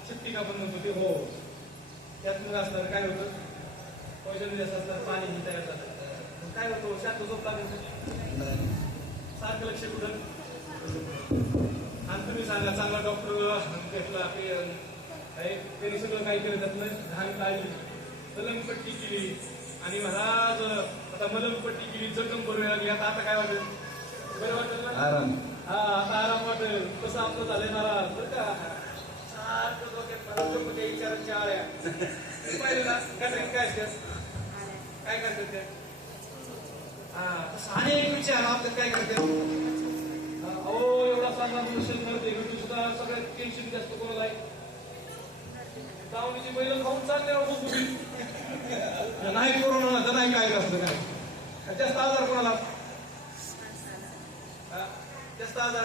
शक्ती का पण म्हणतो ते हो त्यात मग असणार काय होतं? पॉइझन जास्त असतात, पाणी ही तयार झालं काय होतं? शांत झोप लागेल सारखं लक्ष कुठं. आणि तुम्ही सांगा चांगला डॉक्टर घेतला त्यांनी सगळं काय केलं त्यातलं घाण काढली, मलमपट्टी केली आणि महाराज आता मलमपट्टी केली, जखम बरोबर लागली. आता काय वाटेल? बरं वाटेल ना? हा आता आराम वाटेल. कसं आपलं झालंय महाराज बरं का, सारखं डोक्यात विचारांच्या आळ्या पाहिजे ना काय काय असतात, काय करतात त्या? हा अनेक विचार आपल्यात काय करतात. अहो एवढा चांगला मनुष्य घडते सुद्धा सगळ्यात टेन्शन जास्त कोणाला आहे? दावणीची बैल खाऊन चालल्यावर नाही कोरोना तर नाही काय असतं काय जास्त आजार कोणाला? जास्त आजार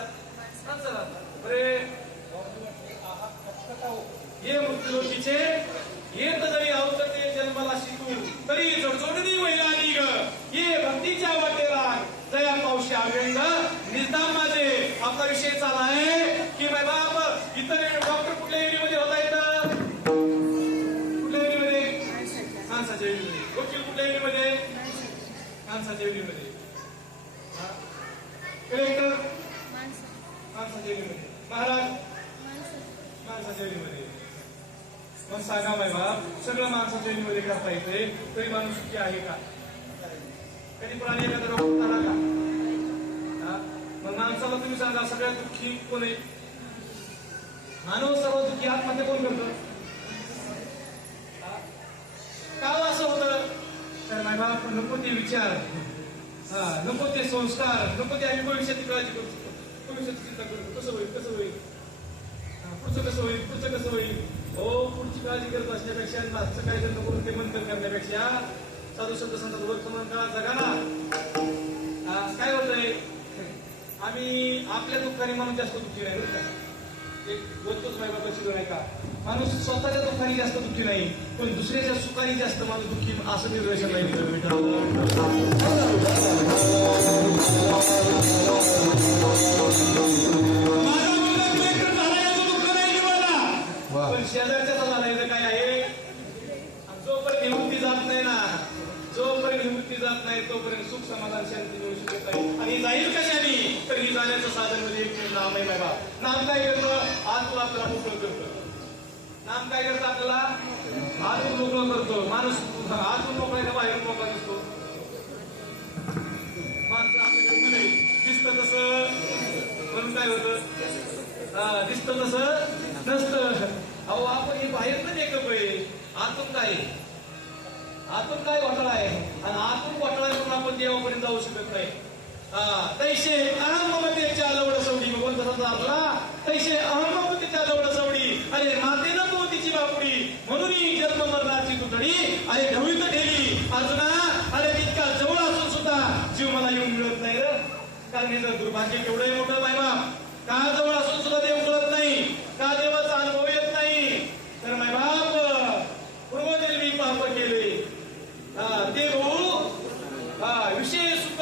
माणसाला. बरे ये मृत्यूलोकीचे येत जरी अवतते जन्माला शिकू तरी जोडणी महिला निघ ये भक्तीच्या वाटेला जया पावशी अव्यंग निदाम माझे. आपला विषय चालला आहे की बाय बाप इतर डॉक्टर कुठल्या एरियामध्ये होता येतं? कुठल्या एरियामध्ये? माणसाच्या एरियामध्ये. वकील कुठल्या एरियामध्ये? माणसाच्या एरियामध्ये. कलेक्टर माणसाच्या एरियामध्ये. महाराज माणसाच्या एरियामध्ये. मग सांगा बाय बाप सगळं माणसाच्या एरियामध्ये करता येते तरी माणूस सुखी आहे का? कधी प्राणी एखादा डॉक्टर आला का? मग माणसाला तुम्ही सांगा सगळ्यात दुःखी कोण आहे? मानव सर्व दुःखी आत्महत्या कोण करतं? का असं होतं? तर माझ्या बाप नको ते विचार, नको ते संस्कार, नको ते आम्ही भविष्याची काळजी करू शकतो, भविष्याची चिंता करू. कसं होईल कसं होईल पुढचं कसं होईल पुढचं कसं होईल? हो पुढची काळजी करत असण्यापेक्षा मागचं काय जर नको ते मंथन करण्यापेक्षा साधू शब्द सांगतात वर्तमान काळात जगा ना. काय होतंय आम्ही आपल्या दुःखाने माणूस जास्त दुःखी नाही बरं का. एक बोलतोच नाही बाबा शिकवण आहे का, माणूस स्वतःच्या दुःखाने जास्त दुःखी नाही पण दुसऱ्याच्या सुखाने जास्त माणूस दुःखी असं निर्देशन नाही. पण शेजारच्या झाला काय आहे? जोपर्यंत निवृत्ती जात नाही ना, जोपर्यंत निवृत्ती जात नाही तोपर्यंत सुख समाधान शांती मिळू शकत नाही. आणि जाईल कशाने? तर ही जाण्याचं साधन म्हणजे एक नाम आहे बाबा. नाम काय करतं? आतून आपल्याला मोकळं करतं. नाम काय करतं? आपल्याला आतून मोकळं करतो. माणूस आतून मोकळा का बाहेरून मोकळा दिसतो? माणसं आपल्याकडे म्हणे दिसतं तसं म्हणून काय होतं? दिसतं तसं नसतं. अहो आपण हे बाहेरचं मेकअप आहे, आतून काय? आतून काय घोटाळा आहे? आणि आतून घोटाळा करून आपण देवापर्यंत जाऊ शकत नाही. तैसे अहममतेच्या लवड सवडी भगवंत तसा आपला तैसे अहममतेच्या लवड सवडी. अरे मातेनं पोतीची बापुडी म्हणून माझ्यासाठी अरे ढवळीत ठेली अर्जुना. अरे तितका जवळ असून सुद्धा जीव मला येऊन मिळत नाही रे. कारण हे जर दुर्भाग्य केवढंही मोठं मायबाप, का जवळ असून सुद्धा देव मिळत नाही, का देवाचा अनुभव येत नाही. तर मायबाप पूर्वजन्मी पाप केले ते विषय सुख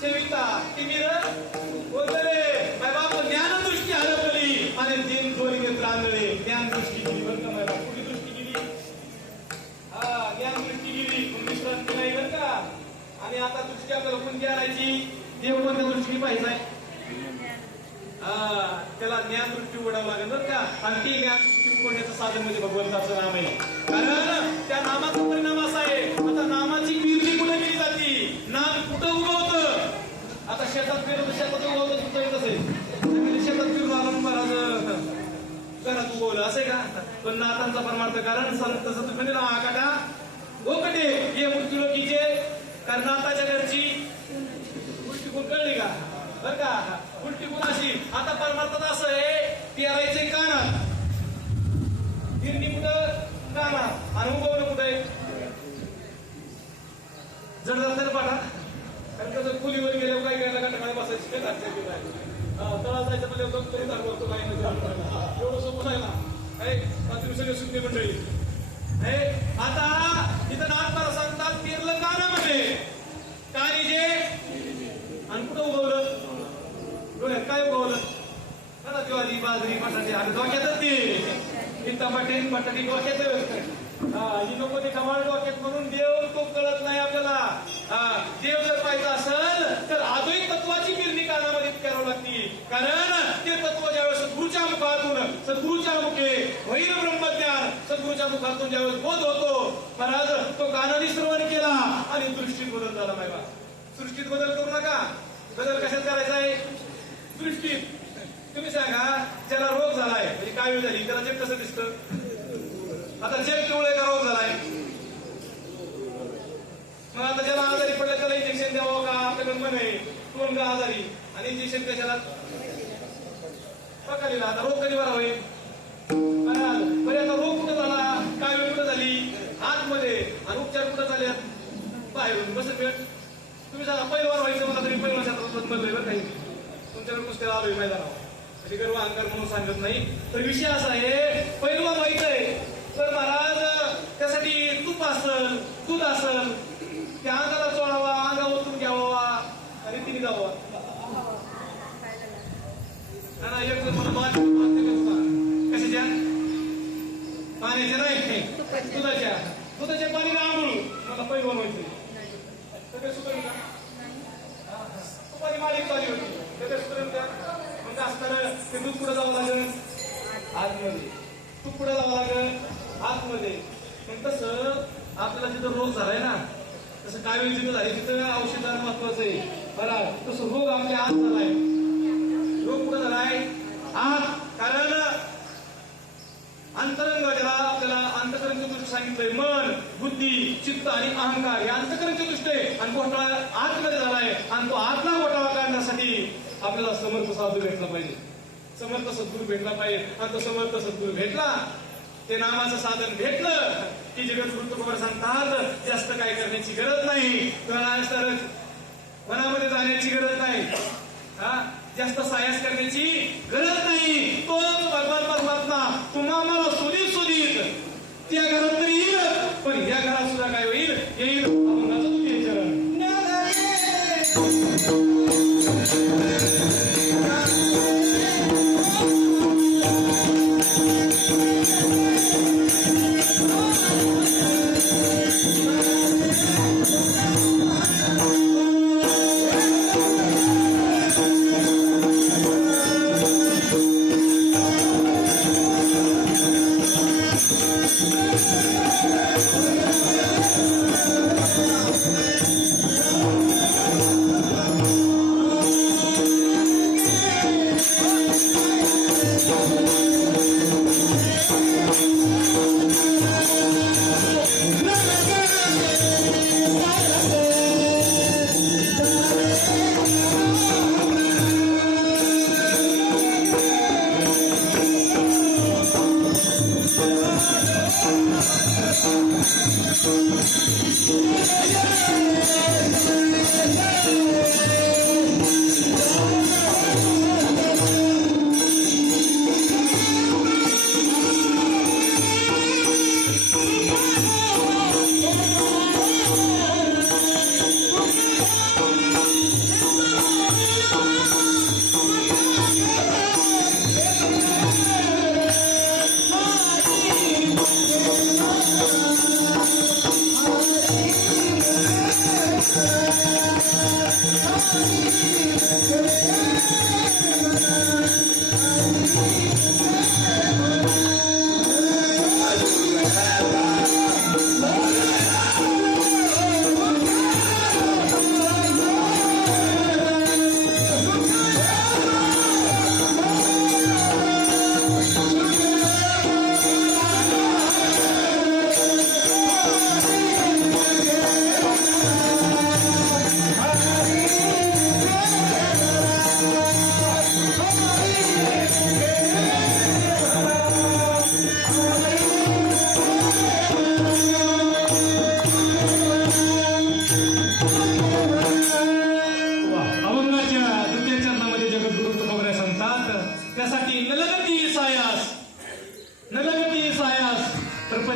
सेविता तिमीर बोलले मायबाप ज्ञानदृष्टी हरपली आणि दिन दोरी नेत्र आणले. ज्ञान दृष्टी गेली बरं का मायबाप, कुठली दृष्टी गेली? ज्ञान दृष्टी गेली, विश्रांती नाही बरं का. आणि आता दृष्टी आपल्याला कोणती आणायची? देव कोणत्या दृष्टी पाहिजे? त्याला ज्ञान दृष्टी उघडावं लागेल बरं का. आणि ती ज्ञान दृष्टी उघडण्याचं साधन म्हणजे भगवंताचं नाम आहे. कारण त्या नामाचा परिणाम असा आहे, आता नामाची पेरणी कुठे केली जाते? नाम कुठं उगवतं? आता शेतात पेरलं, शेतात उगवतं सुद्धा येत असेल. शेतात फिरून आला महाराज घरात उगवलं असे का? पण नाथांचा परमार्थ कारण तसं तुम्ही ना आकाटा गोकटे हे मृत्यू लोकीचे कर्नाताच्या घरची उलटी कोण कळली का? बर का उलटी कुणाशी? आता परमार्थात असं आहे, पेरायचे कानात, फिरणी कुठं? कानात, आणि उगवणं कुठे? जड जातं पाठा. कारण कसं खोलीवर गेल्यावर काय करायला गाठा बसायची काय तळा जायचं म्हणजे तरी दाखवतो काही एवढं सोपं आहे ना. रात्री सगळे सुट्टी मंडळी आता इथं नाथमारा सांगतात पेरलं कानामध्ये काय जे आणि कुठं उगवलं? डोळ्यात काय उगवलं? का ज्वारी बाजरी बटाटे आणि डोक्यातच ते टमाटे बटाटे डोक्यात. ही नको ते कमाल डोक्यात म्हणून देव तो कळत नाही आपल्याला. देव जर पाहिजे असेल तर अद्वैत तत्वाची पेरणी कानामध्ये करावं लागते. कारण ते तत्व ज्यावेळेस सद्गुरूच्या मुखातून सद्गुरूच्या मुखे वैर ब्रह्मज्ञान सद्गुरूच्या मुखातून ज्यावेळेस बोध होतो महाराज तो कानाने श्रवण केला आणि दृष्टीत बदल झाला. मायबा सृष्टीत बदल करू नका. बदल कशात करायचा आहे? दृष्टीत. तुम्ही सांगा ज्याला रोग झालाय म्हणजे काय वेळ झाली त्याला जग कसं दिसतं? आता जग पिवळे का रोग झालाय? मग आता ज्याला आजारी पडलं त्याला इंजेक्शन द्यावं का? आपल्याकडे मन आहे तोंड का आजारी आणि इंजेक्शन कशाला? पकडलेला. आता रोग कधी बरा होईल? बरे आता रोग कुठं झाला? काय वेळ कुठं झाली? आतमध्ये. आणि उपचार कुठं झाले? बाहेरून. कसं वेळ? तुम्ही सांगा पहिलवान व्हायचं मला तरी पहिल्या क्षेत्रात बनलंय बरं काही तुमच्याकडे पुस्तकाला आलोय मैदानावर. कधी गर्व अहंकार म्हणून सांगत नाही. तर विषय असा आहे पहिलवान व्हायचंय तर महाराज त्यासाठी तूप असल दूध असल त्या अंगाला चोळावा, अंगा ओतून घ्यावा आणि तिने जावा. एक जर मला कशाच्या? पाण्याच्या नाही दुधाच्या. दुधाच्या पाणी आंघोळ मला पहिलवान व्हायचं. सगळे सुधारून का? तुपाची मालिक चालली होती सगळे सुधारून का? मग असताना ते दूध पुढे जावं लागेल आतमध्ये, तूप पुढे जावं लागेल आतमध्ये. मग तसं आपल्याला जिथं रोग झालाय ना तसं काय वेळ जिथं झाली तिथं औषधात महत्वाचं आहे. बरं तसं रोग आपल्या आत झालाय. रोग कुठं झालाय? आत. कारण अंतरंग ज्याला आपल्याला अंतकरण चतुष्ट सांगितलंय मन बुद्धी चित्त आणि अहंकार हे अंतकरण चतुष्ट आहे. आणि घोटाळा आतमध्ये झालाय आणि तो आतला घोटाळा काढण्यासाठी आपल्याला समर्थ साधू भेटला पाहिजे, समर्थ सद्गुरू भेटला पाहिजे. आणि तो समर्थ सद्गुरू भेटला ते नामाचं साधन भेटलं की जगद्गुरु तुकोबा सांगतात जास्त काय करण्याची गरज नाही. तरच मनामध्ये जाण्याची गरज नाही, जास्त सायास करण्याची गरज नाही. तोच भगवान परमात्मा तुम्हा मला शोधित त्या घरात तरी येईल, पण या घरात सुद्धा काय होईल? येईल अभंगाचं तुझे चरण.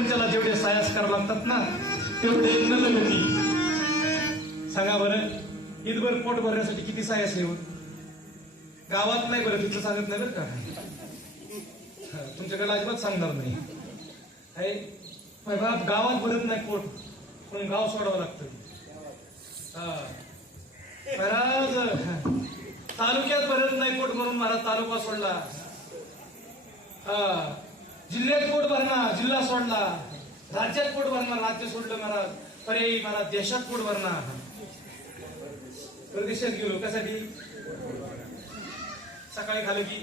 प्रपंचाला जेवढे सायास करावे लागतात ना तेवढे नलगती. सांगा बरं, ईदभर पोट भरण्यासाठी किती सायास येऊन गावात नाही बरं, तिथं सांगत नाही बरं का, तुमच्याकडे अजिबात सांगणार नाही. गावात भरत नाही पोट, पण गाव सोडावं लागतं. महाराज तालुक्यात भरत नाही पोट भरून महाराज तालुका सोडला. जिल्ह्यात पोट भरणार, जिल्हा सोडला. राज्यात पोट भरणार, राज्य सोडलं महाराज. अरे महाराज देशात पोट भरणार. प्रदेशात गेलो कशासाठी? सकाळी खालं की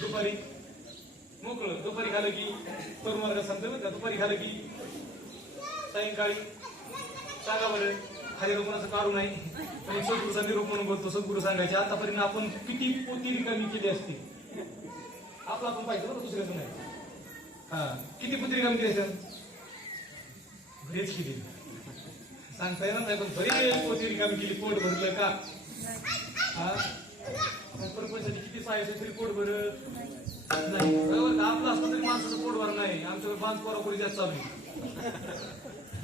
दुपारी मोकळं, दुपारी खालं की तरुण वर्ग समजेल का, दुपारी खालं की सायंकाळी. सांगा बरं, खाली कोणाचं काढू नाही. पण सद्गुरूचा निरोप म्हणून बोलतो. सद्गुरू सांगायचे आतापर्यंत आपण किती पोती रिकामी केली असती. आपला आपण पाहिजे बरं, दुसऱ्याचं नाही. किती पोती रिकामी केली असते? बरेच केली, सांगता येणार नाही, पण बरेच पोती रिकामी केली. पोट भरलं का? प्रपंचाची किती सायस तरी पोट भरत नाही. बरोबर, आपलं असतं तरी माणसाचं पोट भर नाही. आमच्याकडे बांध पोरापोरी जास्त चालू.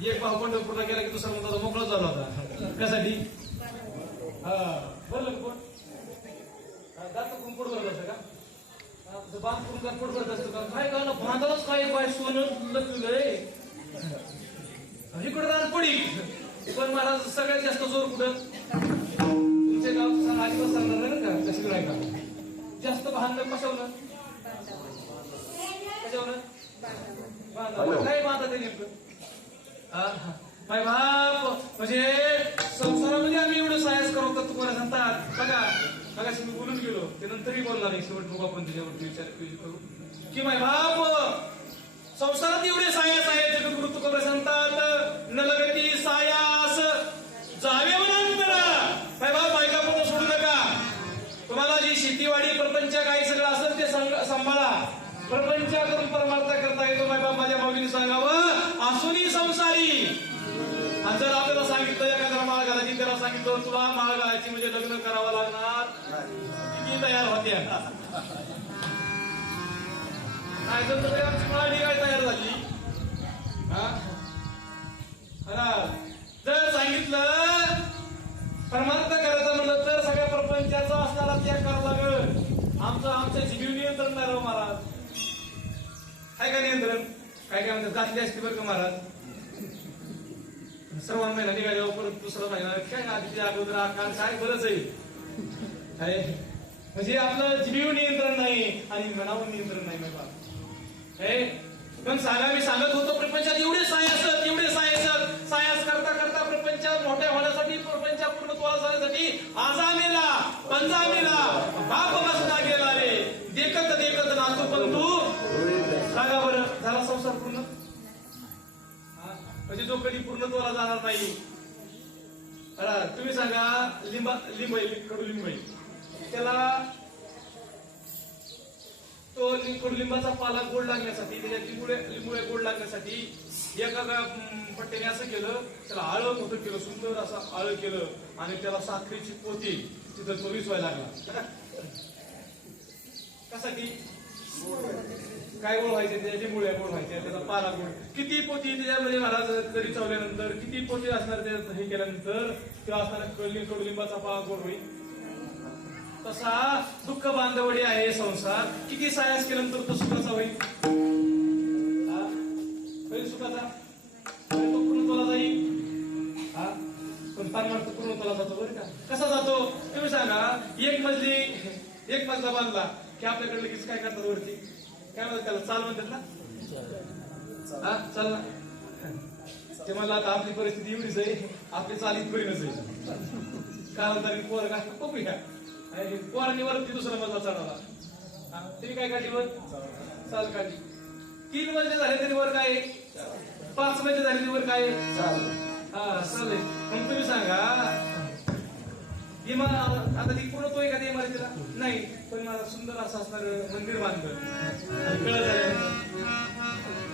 एक भाऊ पंढरपूरला गेला की दुसरा म्हणतो मोकळा झाला होता. त्यासाठी भरलं का पोट? जास्त करून पोट भरत असतं का? बांध करून काय पोट भरत असतं का? काय का बांधालाच काय सोनं लपलंय. इकडे रान पडी, पण महाराज सगळ्यात जास्त जोर कुठं? तुमचे गाव अजिबात सांगणार नाही का कशी काय का जास्त बांधलं कशावलं? कशावलं? काय बांधा ते नेमकं? माय बाप, म्हणजे संसारामध्ये आम्ही एवढं सायस करू का तुम्हाला सांगतात बघा. मगाशी मी बोलून गेलो, ते नंतरही बोलणार आहे. शेवट बघू आपण त्याच्यावरती विचार करू की माय बाप संसारात एवढे सायास आहे. जगद्गुरु तुकोबा सांगतात नलगती सायास जावे म्हणा. माय बाप बायका पण सोडू नका. तुम्हाला जी शेतीवाडी प्रपंच काही सगळं असेल ते सांभाळा. प्रपंच करून परमार्थ करता येतो. माय बाप माझ्या भाऊनी सांगावं असूनी संसारी. आणि जर आपल्याला सांगितलं एखाद्या माळ घालायची, त्याला सांगितलं तुला माळ घालायची म्हणजे लग्न करावं लागणार, किती तयार होत्या? नाही जर तरी आमची माळ काय तयार झाली. जर सांगितलं परमार्थ करायचं म्हणलं तर सगळ्या प्रपंचाचा असणारा त्याग करावा लागेल. आमचं जीव नियंत्रण नाही राव महाराज. काय का नियंत्रण? काय काय म्हणतात घातली असते बरं का महाराज. श्रावण महिना निघाल्यावर परत दुसरा महिना काय आधी अगोदर आकार काय बरंच आहे. म्हणजे आपलं जीव नियंत्रण नाही आणि मनावर नियंत्रण नाही बाबा. पण सांगा, मी सांगत होतो प्रपंचात एवढे सायास करता करता प्रपंचात मोठ्या होण्यासाठी, प्रपंचा पूर्णत्वाला जाण्यासाठी आजा मेला, पंजा मेला, बाप बसला गेला रे. देखत नातू पण तू. सांगा बरं, झाला संसार पूर्ण? म्हणजे जो कधी पूर्णत्वाला जाणार नाही. तुम्ही सांगा कडुलिंबाई त्याला तो कडुलिंबाचा पाला गोड लागण्यासाठी, त्याच्या लिंबुळे गोड लागण्यासाठी एका पट्ट्याने असं केलं, त्याला आळं मोठं केलं, सुंदर असं आळं केलं आणि त्याला साखरेची पोती तिथं तो विसवायला लागला. कशासाठी? काय गोड व्हायचे? त्याच्या लिंबुळ्या गोड व्हायच्या, त्याचा पाला गोड. किती पोती त्याच्यामध्ये महाराज तरी चावल्यानंतर, किती पोती असणार त्याच्यात हे केल्यानंतर तेव्हा असताना कडुलिंबाचा पाला गोड होईल. तसा दुःख बांधवडी आहे संसार. किती सायास केल्यानंतर तो सुखाचा होईल? सुखाचा तो पूर्णत्वाला जाईल. पण परमार्थ पूर्णत्वाला जातो बरं का. कसा जातो तुम्ही सांगा? एक मजला बांधला की आपल्याकडे लगेच काय करतात वरती? काय म्हणतात त्याला? चाल म्हणतात ना. चाल ना. ते मला आता आपली परिस्थिती एवढीच आहे, आपली चाल इथपर्यंतच आहे. काय म्हणतात पोर का बघूया. पोरांनी वरती दुसरा मजला चढवला, तरी काय काढली वर? चाल काढली. 3 मजले झाले तरी वर काय? 5 मजले झाले तरी वर काय? चालेल. मग तुम्ही सांगा आता ती पूर्ण तो एखाद्या इमारतीला नाही, पण मला सुंदर असं असणार मंदिर बांधलं.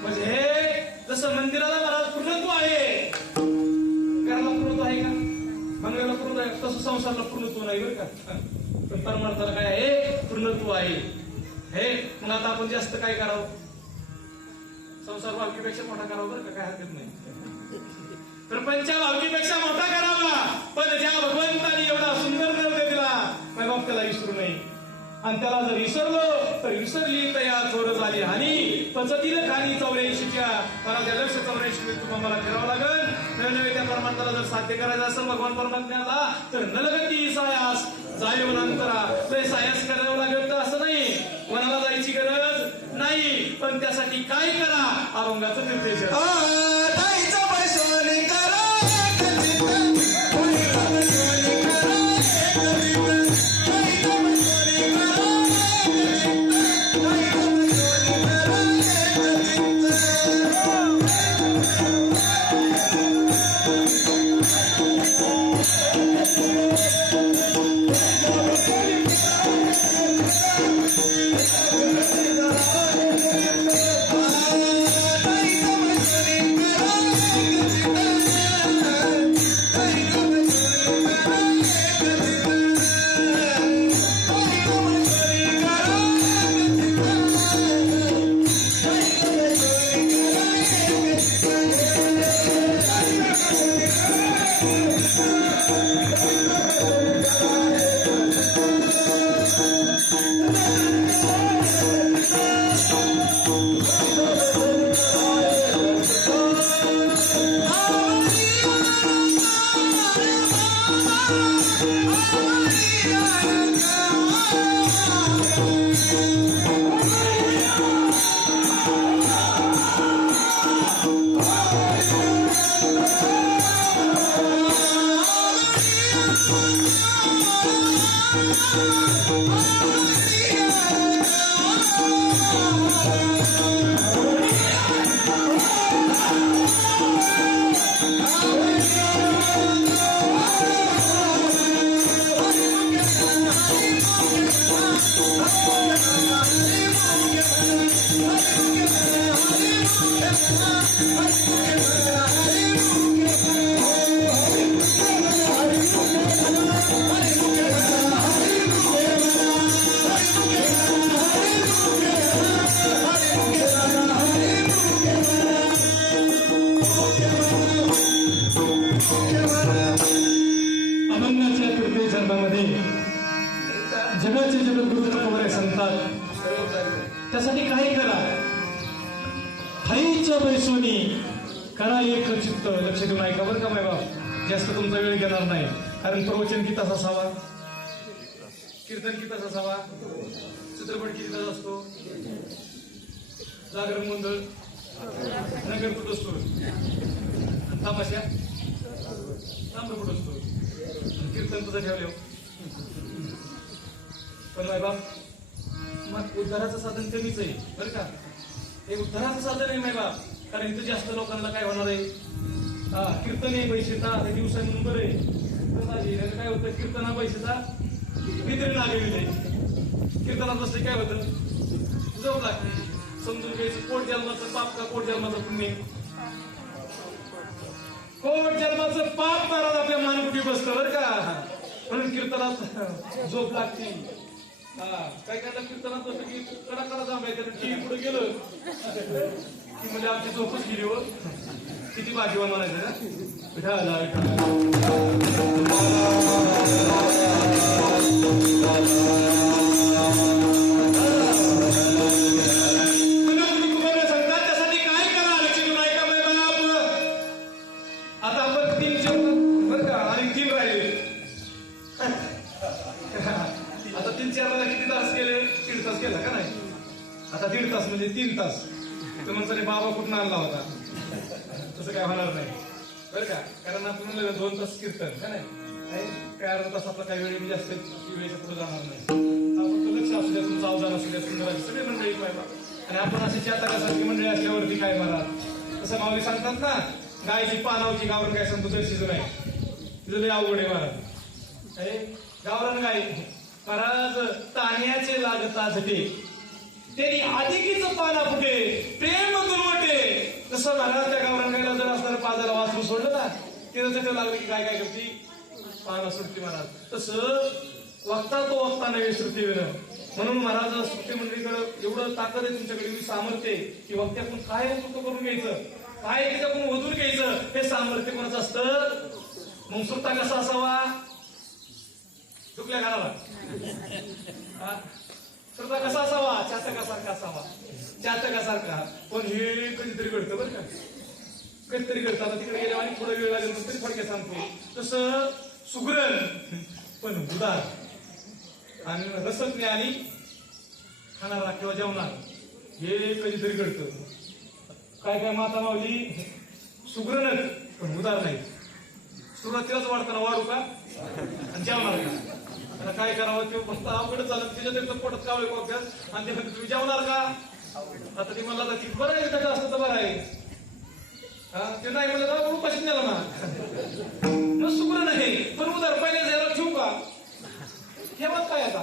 म्हणजे हे जसं मंदिराला महाराज पूर्णत्व आहे, घराला पूर्णत्व आहे का? मंगळाला पूर्ण आहे, तसं संसाराला पूर्णत्व नाही बरं का. पण परमार्थाला काय आहे? पूर्णत्व आहे. हे मग आता आपण जास्त काय करावं? संसार भावकीपेक्षा मोठा करावा बरं का, काय हरकत नाही. प्रपंच भावकीपेक्षा मोठा करावा, पण ज्या भगवंतानी एवढा सुंदर निर्णय दिला माझ्या बाप त्याला विसरू नये. आणि त्याला जर विसरलो तर विसरली तया चोर झाली हानी. पचतील खाणी 84च्या मला त्या लक्ष 84 तुम्हाला मला फिरावं लागेल. नव्हे त्या परमात्म्याला जर साध्य करायचं असेल भगवान परमात्म्याला तर नलगती सायास जाय वनांतरा. ते सायास करावं लागेल तर असं नाही, वनाला जायची गरज नाही, पण त्यासाठी काय करा अभंगाचं निर्देश. जगाचे जगद्गुरु तुकोबराय सांगतात त्यासाठी काय करा. हाईच्या बैसोनी करा एक चित्त. लक्ष देऊन ऐका बरं का माय बाप, जास्त तुमचा वेळ घेणार नाही. कारण प्रवचन किती तास असावा, कीर्तन किती तास असावा, चित्रपट किती तास असतो, जागरण गोंधळ नगर कुठं असतो, तमाशा तांब्र कुठं असतो, कीर्तन तुझं ठेवलं. पण माय बाप मग उद्धाराचं साधन कमीच आहे बरं का. हे उद्धाराचं साधन आहे माय बाप, कारण इथं जास्त लोकांना काय होणार आहे. कीर्तन आहे पैसेचा दिवसा म्हणून बरं आहे. काय होतं कीर्तना पैसेचा वितरण आलेली नाही. कीर्तनात बसले काय होतं जवळ लागते. समजून घ्यायचं कोट जन्माचं पाप का कोट जन्माचं पुण्य. कोट जन्माचं पाप महाराज आपल्या मानकुटी बसतं बरं का. म्हणून कीर्तनात झोप लागते. काय काय कीर्तनात बसलं की कडा कडा जांभायचं टीव्ही पुढे गेलं की म्हणजे आमची झोपच गेली हो. किती भाग्यवान म्हणायचं ना. विठाला सांगतात त्यासाठी काय करा. लक्ष्मी ऐका बाप. आता आपण 3 जेवण बरं का आणि 3 राहिले. आता 3-4 किती तास केले, 1.5 तास केला का नाही. आता 1.5 तास म्हणजे 3 तास. तर म्हणताने बाबा कुठून आणला होता, तसं काय होणार नाही बरं का. कारण आपण म्हणलं 2 तास कीर्तन का नाही, काय अर्धा तास आपला काही वेळ जास्त वेळेच्या पुढे जाणार नाही. आपण लक्ष असू द्या, तुमचं अवधान असू द्या, सुंदर सगळे मंडळी पाहिजे. आणि आपण अशी चातकासारखी मंडळी असल्यावरती काय महाराज तसं माऊली सांगतात ना, गायची पानावची गावरण काय सांगतो तर शिजू नाही. तिथं लय अवघड आहे महाराज. अरे गावरण गाय महाराज ताण्याचे लागता झटे त्यांनी अधिकीच पाना फुटे प्रेम दुर्वटे. तसं महाराज त्या गावरण गायला जर असणाऱ्या पाजाला वाचून सोडलं ना, तिथं लागलं की काय काय करते पाना सुटते महाराज. तसं वक्ता तो वक्ता नव्हे श्रुतीवीर. म्हणून महाराज श्रुती मंडळीकडे एवढं ताकद आहे तुमच्याकडे, एवढी सामर्थ्य आहे की वक्त्यातून काय चुक करून घ्यायचं, काय त्याच्याकडून ओढून घ्यायचं, हे सामर्थ्य कोणाचं असतं. मग श्रोता कसा असावा, चुकल्या घराला श्रोता कसा असावा, चातकासारखा असावा, चातकासारखा. पण हे कधीतरी घडतं बरं का, कधीतरी घडतं. आता तिकडे गेल्या आणि थोडा वेळ लागेल तरी फडक्या सांगतो. तसं सुग्रण पण उदार आणि रसज्ञ आणि खाणारा किंवा जेवणार हे कधीतरी घडतं. काय काय माता माऊली सुग्रणच पण उदार नाही. सुरुवातीलाच वाढताना वाढू का आणि जेवणार का, आता काय करावं ते फक्त अवघड चालत त्याच्या पोटात कावळे कोपऱ्यात आणि ते तुम्ही जेवणार का. आता ती मला ती बरं आहे त्याचं असतं तर बरं आहे, ते नाही म्हणलं उपाशीच नेला ना. मग सुग्रण आहे पण उदार, पहिले जायला ठेवू का ठेवत काय आता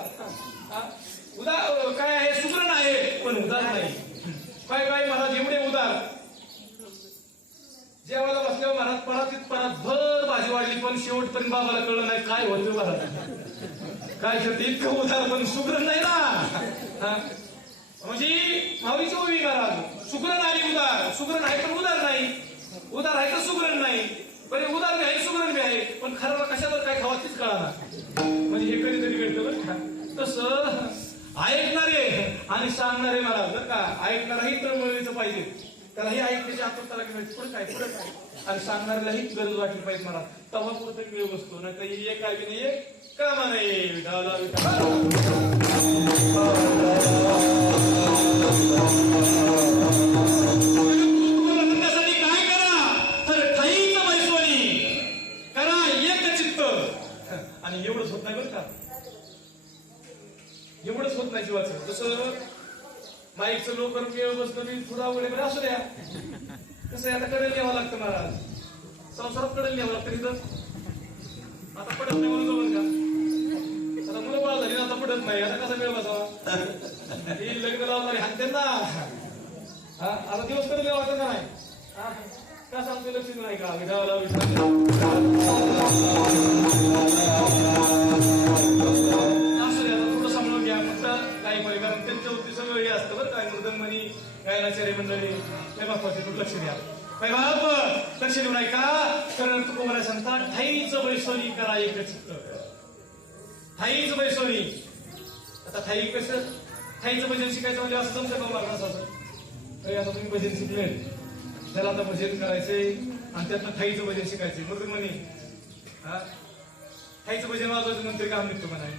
उदार काय आहे, सुग्रण आहे पण उदार नाही. काय काय महाराज एवढे उदार, जेवायला बसल्यावर महाराज परात भर भाजी वाढली पण शेवटपर्यंत बाबाला कळलं नाही काय होतं महाराज. काय करते इतकं उदार पण सुग्रण नाही ना. म्हणजे माऊलीची ओवी महाराज सुग्रण आणि उदार, सुग्रण आहे पण उदार नाही, उदार आहे तर सुग्रण नाही, पण उदार बी आहे सुग्रण बी आहे, पण खरं कशावर काय खावा तीच कळा. म्हणजे हे कधीतरी घडतं बरं का. तसं ऐकणारे आणि सांगणारे महाराज बरं का, ऐकणाराही तळमळीचं पाहिजे, त्याला हे ऐकण्याची आतुरता लागली पुढे काय पुढे काय, आणि सांगणाऱ्यालाही गरज वाटली पाहिजे महाराज. तेव्हा कुठं वेळ बसतो, नाही तर एक आहे की नाही एक कामा नाही. विठाला करण्यासाठी काय करा तर ठाईच मैसोनी करा एक चित्त. आणि एवढंच होत नाही बरं का, एवढंच होत नाही जीवाचं. जसं माईकचं लोकर वेळ बसतो मी थोडा वेळ असू द्या, कसं आहे आता कडेल न्यावं लागतं महाराज, संसारात कडेल न्यावं लागतं. तिथं आता पडत नाही म्हणून जवळ का, आता मुलं बाळ झाली ना, आता पडत नाही, आता कसा वेळ बसावा. ही लग्न लावणारी हाणते ना, आता दिवस कडेल न्यावं लागतं का नाही, का सांगतो लक्ष नाही का विधावाला थोडं सांभाळून घ्या फक्त काही पहिले, कारण त्यांच्या वरती सगळं हे असतं बरं काय. मृदंगमणी गायनाचार्य मंडळी हे महत्वाचे, तू लक्ष द्या काय बाप, लक्ष देऊ नाही का. कारण तू कोणाला सांगता ठाईच बैसोनी करा एक चित्त, ठाईच बैसोनी. आता ठाई कसं, ठाईचं भजन शिकायचं म्हणजे असं जमतं का मला असं. आता तुम्ही भजन शिकले, त्याला आता भजन करायचंय आणि त्यातनं ठाईचं भजन शिकायचंय. मृदंगमणी ठाईचं भजन वाजवायचं नंतर काम निघतो का नाही.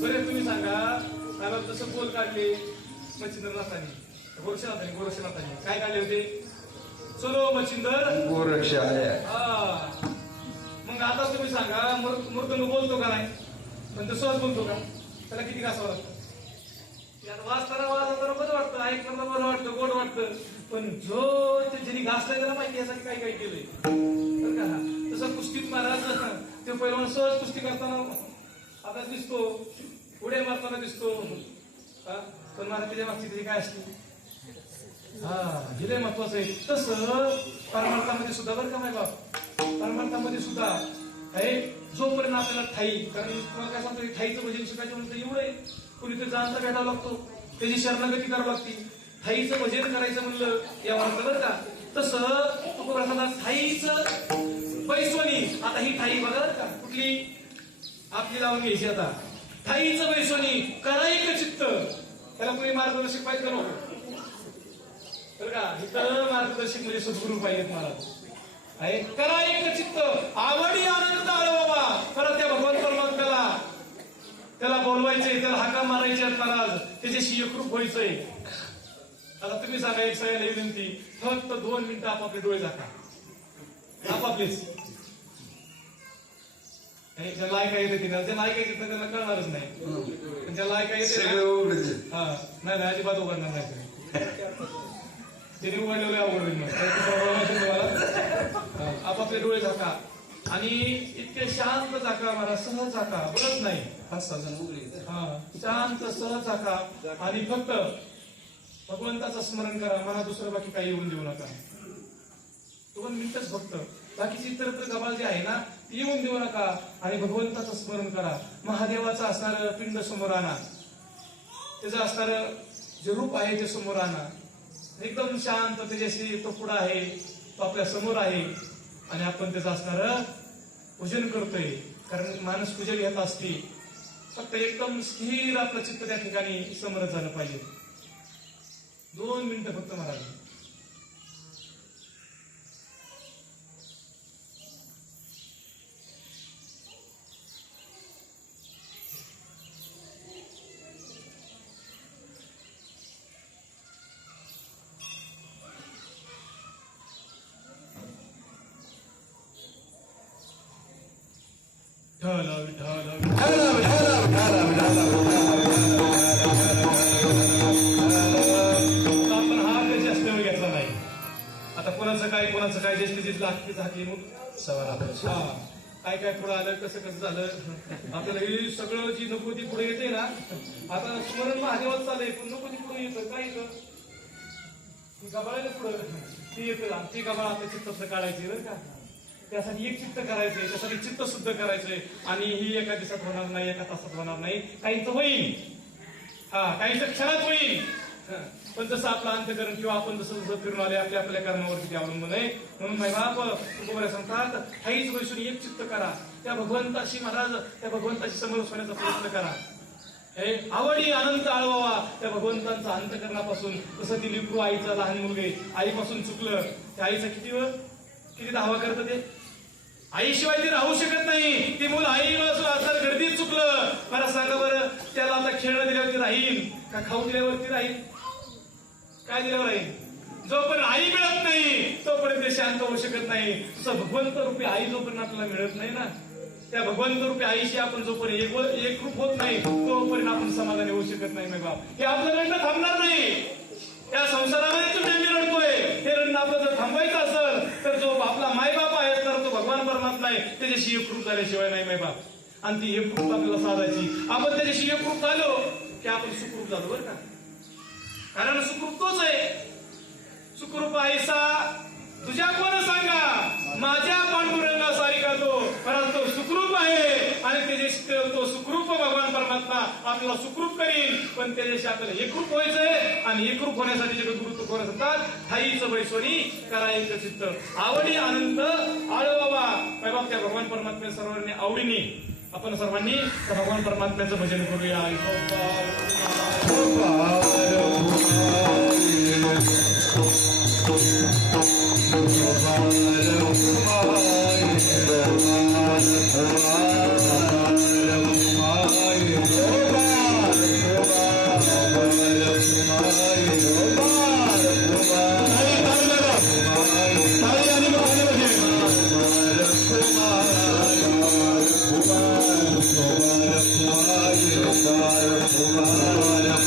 बरे तुम्ही सांगा, मला तसं बोल काढले मच्छिंद्र नाथांनी, गोरक्षनाथांनी काय काढले होते, चलो मच्छिंदर गोरक्ष आहे. मग आता तुम्ही सांगा मृदंग बोलतो का नाही, पण तो सहज बोलतो का, त्याला किती घासावं लागतं. वाचताना वाजताना बरं वाटतं, ऐकताना बरं वाटतं, गोड वाटतं, पण जो ज्यांनी घासलाय त्याला माहिती यासाठी काय काय केलंय बरं का. तसं कुस्तीत महाराज ते पहिला सहज कुस्ती करताना आता दिसतो, उड्या मारताना दिसतो, पण मला त्याच्या मागची तरी काय असते, हे लय महत्वाचं आहे. तसं परमार्थामध्ये सुद्धा बरं का माय बाप, परमार्थामध्ये सुद्धा आहे जोपर्यंत आपल्याला ठाई, कारण तुम्हाला काय सांगतो ठाईचं भजन शिकायचं म्हणतं एवढं आहे, कुणीतरी जाणता भेटावं लागतो, त्याची शरणागती करावं लागते. ठाईचं भजन करायचं म्हणलं या म्हणतं बरं का. तसं तुकोबरा ठाईचं पैसोनी, आता ही ठाई बघा बरं का कुठली आपली लावून घ्यायची. आता ठाईचं पैसोनी करा एक चित्त, त्याला कोणी मार्गदर्शक पाहिजे का नको बरं का. इथं मार्गदर्शक म्हणजे सद्गुरू पाहिजेत महाराज. आहे करा एक चित्त, आवडी आनंद आला बाबा, परत त्या भगवान परमात्म्याला त्याला बोलवायचंय, त्याला हाका मारायचे महाराज, त्याच्याशी एकरूप व्हायचंय. आता तुम्ही सांगा एक सगळ्याला विनंती, फक्त 2 मिनिटं आपापले डोळे झाका, आपापलेच. ज्याला ऐका येते की नाही, ज्याला ऐका येत त्यांना कळणारच नाही, पण ज्याला ऐका येते नाही अजिबात उघडणार नाही, त्याने उघडलेलं अवघड होईल. आपापले डोळे झाका आणि इतके शांत झाका महाराज, सहज झाका, बोलत नाही, 5-6 जण उघडले, शांत सहज झाका आणि फक्त भगवंताचं स्मरण करा, मला दुसरं बाकी काही येऊन देऊ नका. 2 मिनिटच फक्त. बाकीची इतर गबाल जे आहे ना येऊन देऊ नका आणि भगवंताचं स्मरण करा. महादेवाचं असणारं पिंड समोर आणा, त्याचं असणारं जे रूप आहे ते समोर आणा. एकदम शांत त्याच्याशी तो पुढा आहे, तो आपल्या समोर आहे आणि आपण त्याचं असणारं पूजन करतोय. कारण माणूस पूजन घेत असते, फक्त एकदम स्थिर आपलं चित्त त्या ठिकाणी समोर झालं पाहिजे. 2 मिनिटं फक्त महाराज. आपण हा काही जास्त वेळ घेतला नाही. आता कोणाचं काय जास्तीत हाकी सवाल काय पुढे आलं, कसं झालं, आपल्याला हे सगळं जी नको ती पुढे येते ना. आता स्मरण महादेवाच चाललंय, पण नको ती पुढे येतं. काय येतं गबाळायला पुढं ती येतं, ती गबाळ आपल्या चित्तातलं काढायची बरं का. त्यासाठी एक चित्त करायचंय, त्यासाठी चित्त शुद्ध करायचंय. आणि ही एका दिवसात होणार नाही, एका तासात होणार नाही. काहींचं होईल, काहींचं क्षणात होईल, पण जसं आपलं अंतकरण किंवा आपण जसं फिरून आले आपल्या आपल्या कर्मावरती अवलंबून आहे. म्हणून माय बाप तुकोबराय सांगतात, काहीच वैसून एक चित्त करा. त्या भगवंताशी महाराज, त्या भगवंताशी समरस होण्याचा प्रयत्न करा. आवडी आनंद आळवावा त्या भगवंतांचा अंतकरणापासून. तसं ती लिकरू आईचा लहान मुलगे आईपासून चुकलं, त्या आईचा किती धावा करतं ते. आईशिवाय ती राहू शकत नाही. ती मूल आई असं गर्दीत चुकलं, मला सांगा बरं, त्याला आता खेळणं दिल्यावरती राहील का खाऊ दिल्यावरती राहील? काय दिल्यावर राहील? जोपर्यंत आई मिळत नाही तोपर्यंत ते शांत होऊ शकत नाही. तसं भगवंत रूपी आई जोपर्यंत आपल्याला मिळत नाही ना, त्या भगवंत रूपी आईशी आपण जोपर्यंत एकरूप होत नाही तोपर्यंत आपण समाधानी होऊ शकत नाही. बाप, हे आपलं रडणं थांबणार नाही. त्या संसारामध्ये तुम्ही आम्ही रडतोय, हे रडणं आपलं जर थांबवायचं असेल तर जो आपला मायबाप आहे तर तो भगवान परमात्मा आहे, त्याच्याशी एकरूप झाल्याशिवाय नाही मायबाप. आणि ती एकरूप आपल्याला साधायची. आपण त्याच्याशी एकरूप झालो की आपण सुखरूप झालो बरं का. कारण सुखरूप तोच आहे. सुखरूप आईसा तुझ्या कोण सांगा, माझ्या पांडुरंगा सारिका तो. कारण तो सुखरूप आहे आणि त्याच्याशी तो सुखरूप भगवान परमात्मा आपल्याला सुखरूप करील. पण त्याच्याशी आपल्याला एकरूप व्हायचंय आणि एकरूप होण्यासाठी जगद्गुरु तुकोबराय सांगतात, ठाईच वैश्वरी करा एक चित्त. आवडी आनंद आळवावा. बाबा त्या भगवान परमात्म्या सर्वांनी आवडीने आपण सर्वांनी त्या भगवान परमात्म्याचं भजन करूया.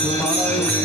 Kumar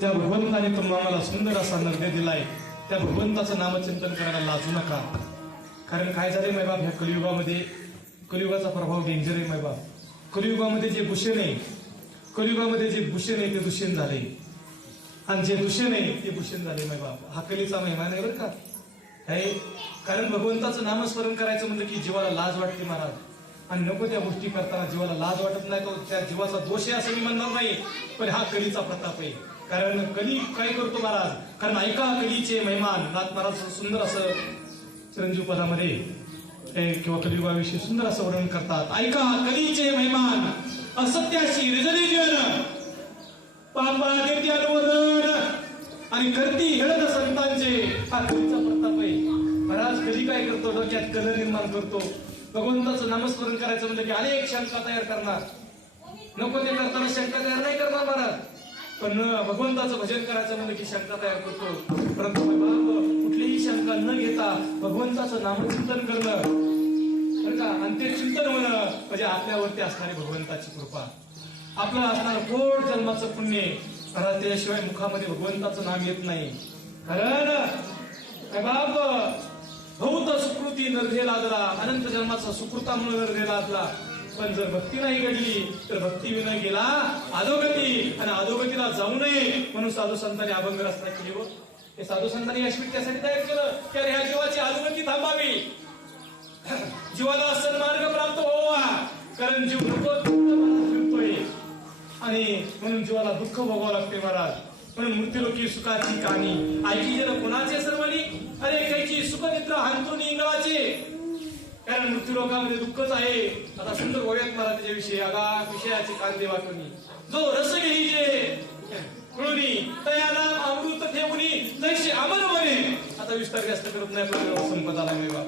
ज्या भगवंताने तुम्हाला सुंदर असा निर्णय दिलाय त्या भगवंताचं नामचिंतन करायला लाजू नका. कारण काय झालंय मैबाप, ह्या कलियुगामध्ये कलियुगाचा प्रभाव डेंजर आहे मैबाप. कलियुगामध्ये जे भूषण आहे, कलियुगामध्ये जे भूषण आहे ते दूषण झाले आणि जे दूषण आहे ते भूषण झाले मैबाप. हा कलीचा महिमा नाही बरं का. आहे कारण भगवंताचं नामस्मरण करायचं म्हणलं की जीवाला लाज वाटते महाराज. आणि नको त्या गोष्टी करताना जीवाला लाज वाटत नाही, तो त्या जीवाचा दोष आहे असं मी म्हणणार नाही, पण हा कलीचा प्रताप आहे. कारण कली काय करतो महाराज, कारण ऐका कलीचे महिमान. नाथ महाराज सुंदर असं चिरंजीव पदामध्ये किंवा कलियुगाविषयी सुंदर असं वर्णन करतात. ऐका कलीचे महिमान, असत्याशी रिजली जन, पापा देते अनुवदन आणि करती हेळत संतांचे. हा कलीचा प्रताप आहे महाराज. कली काय करतो, डोक्यात कल निर्माण करतो. भगवंताचं नामस्मरण करायचं म्हणजे की अनेक शंका तयार करणार. नको ते करताना शंका तयार नाही करणार महाराज, पण भगवंताचं भजन करायचं म्हणजे की शंका तयार करतो. परंतु कुठलीही शंका न घेता भगवंताचं नामचिंतन करणं बरं का, आणि ते चिंतन होणं म्हणजे आपल्यावरती असणारी भगवंताची कृपा, आपलं असणारं कोट जन्माचं पुण्य. कारण त्याशिवाय मुखामध्ये भगवंताचं नाम येत नाही. कारण बाप बहुत सुकृती नरधे लादला, अनंत जन्माचा सुकृतामुळे नरधे लादला. पण जर भक्ती नाही घडली तर भक्ती विनय गेला अधोगती, आणि अधोगतीला जाऊ नये म्हणून साधू संतांनी अभंग रचना केली. व हे साधू संतांनी यशवीत त्यासाठी तयार केलं की ह्या जीवाची अधोगती थांबावी, जीवाला सन्मार्ग प्राप्त व्हावा. कारण जीव नको फिरतोय आणि म्हणून जीवाला दुःख भोगावं लागते महाराज. म्हणून मृत्यूलोकी सुखाची कहाणी ऐकी जर कोणाचे सर्वणी, अरे कैची सुखनिद्रा हांतून इंगळाचे. कारण मृत्यूलोकामध्ये दुःखच आहे. आता सुंदर गोव्यात मला त्याच्याविषयी आगा विषयाचे कांदे वाटूनी, जो रस घेईजे कळुनी तया नाम अमृत ठेवणी जैसे अमर बने. आता विस्तार जास्त करत नाही, पण संपत आला मैबाप.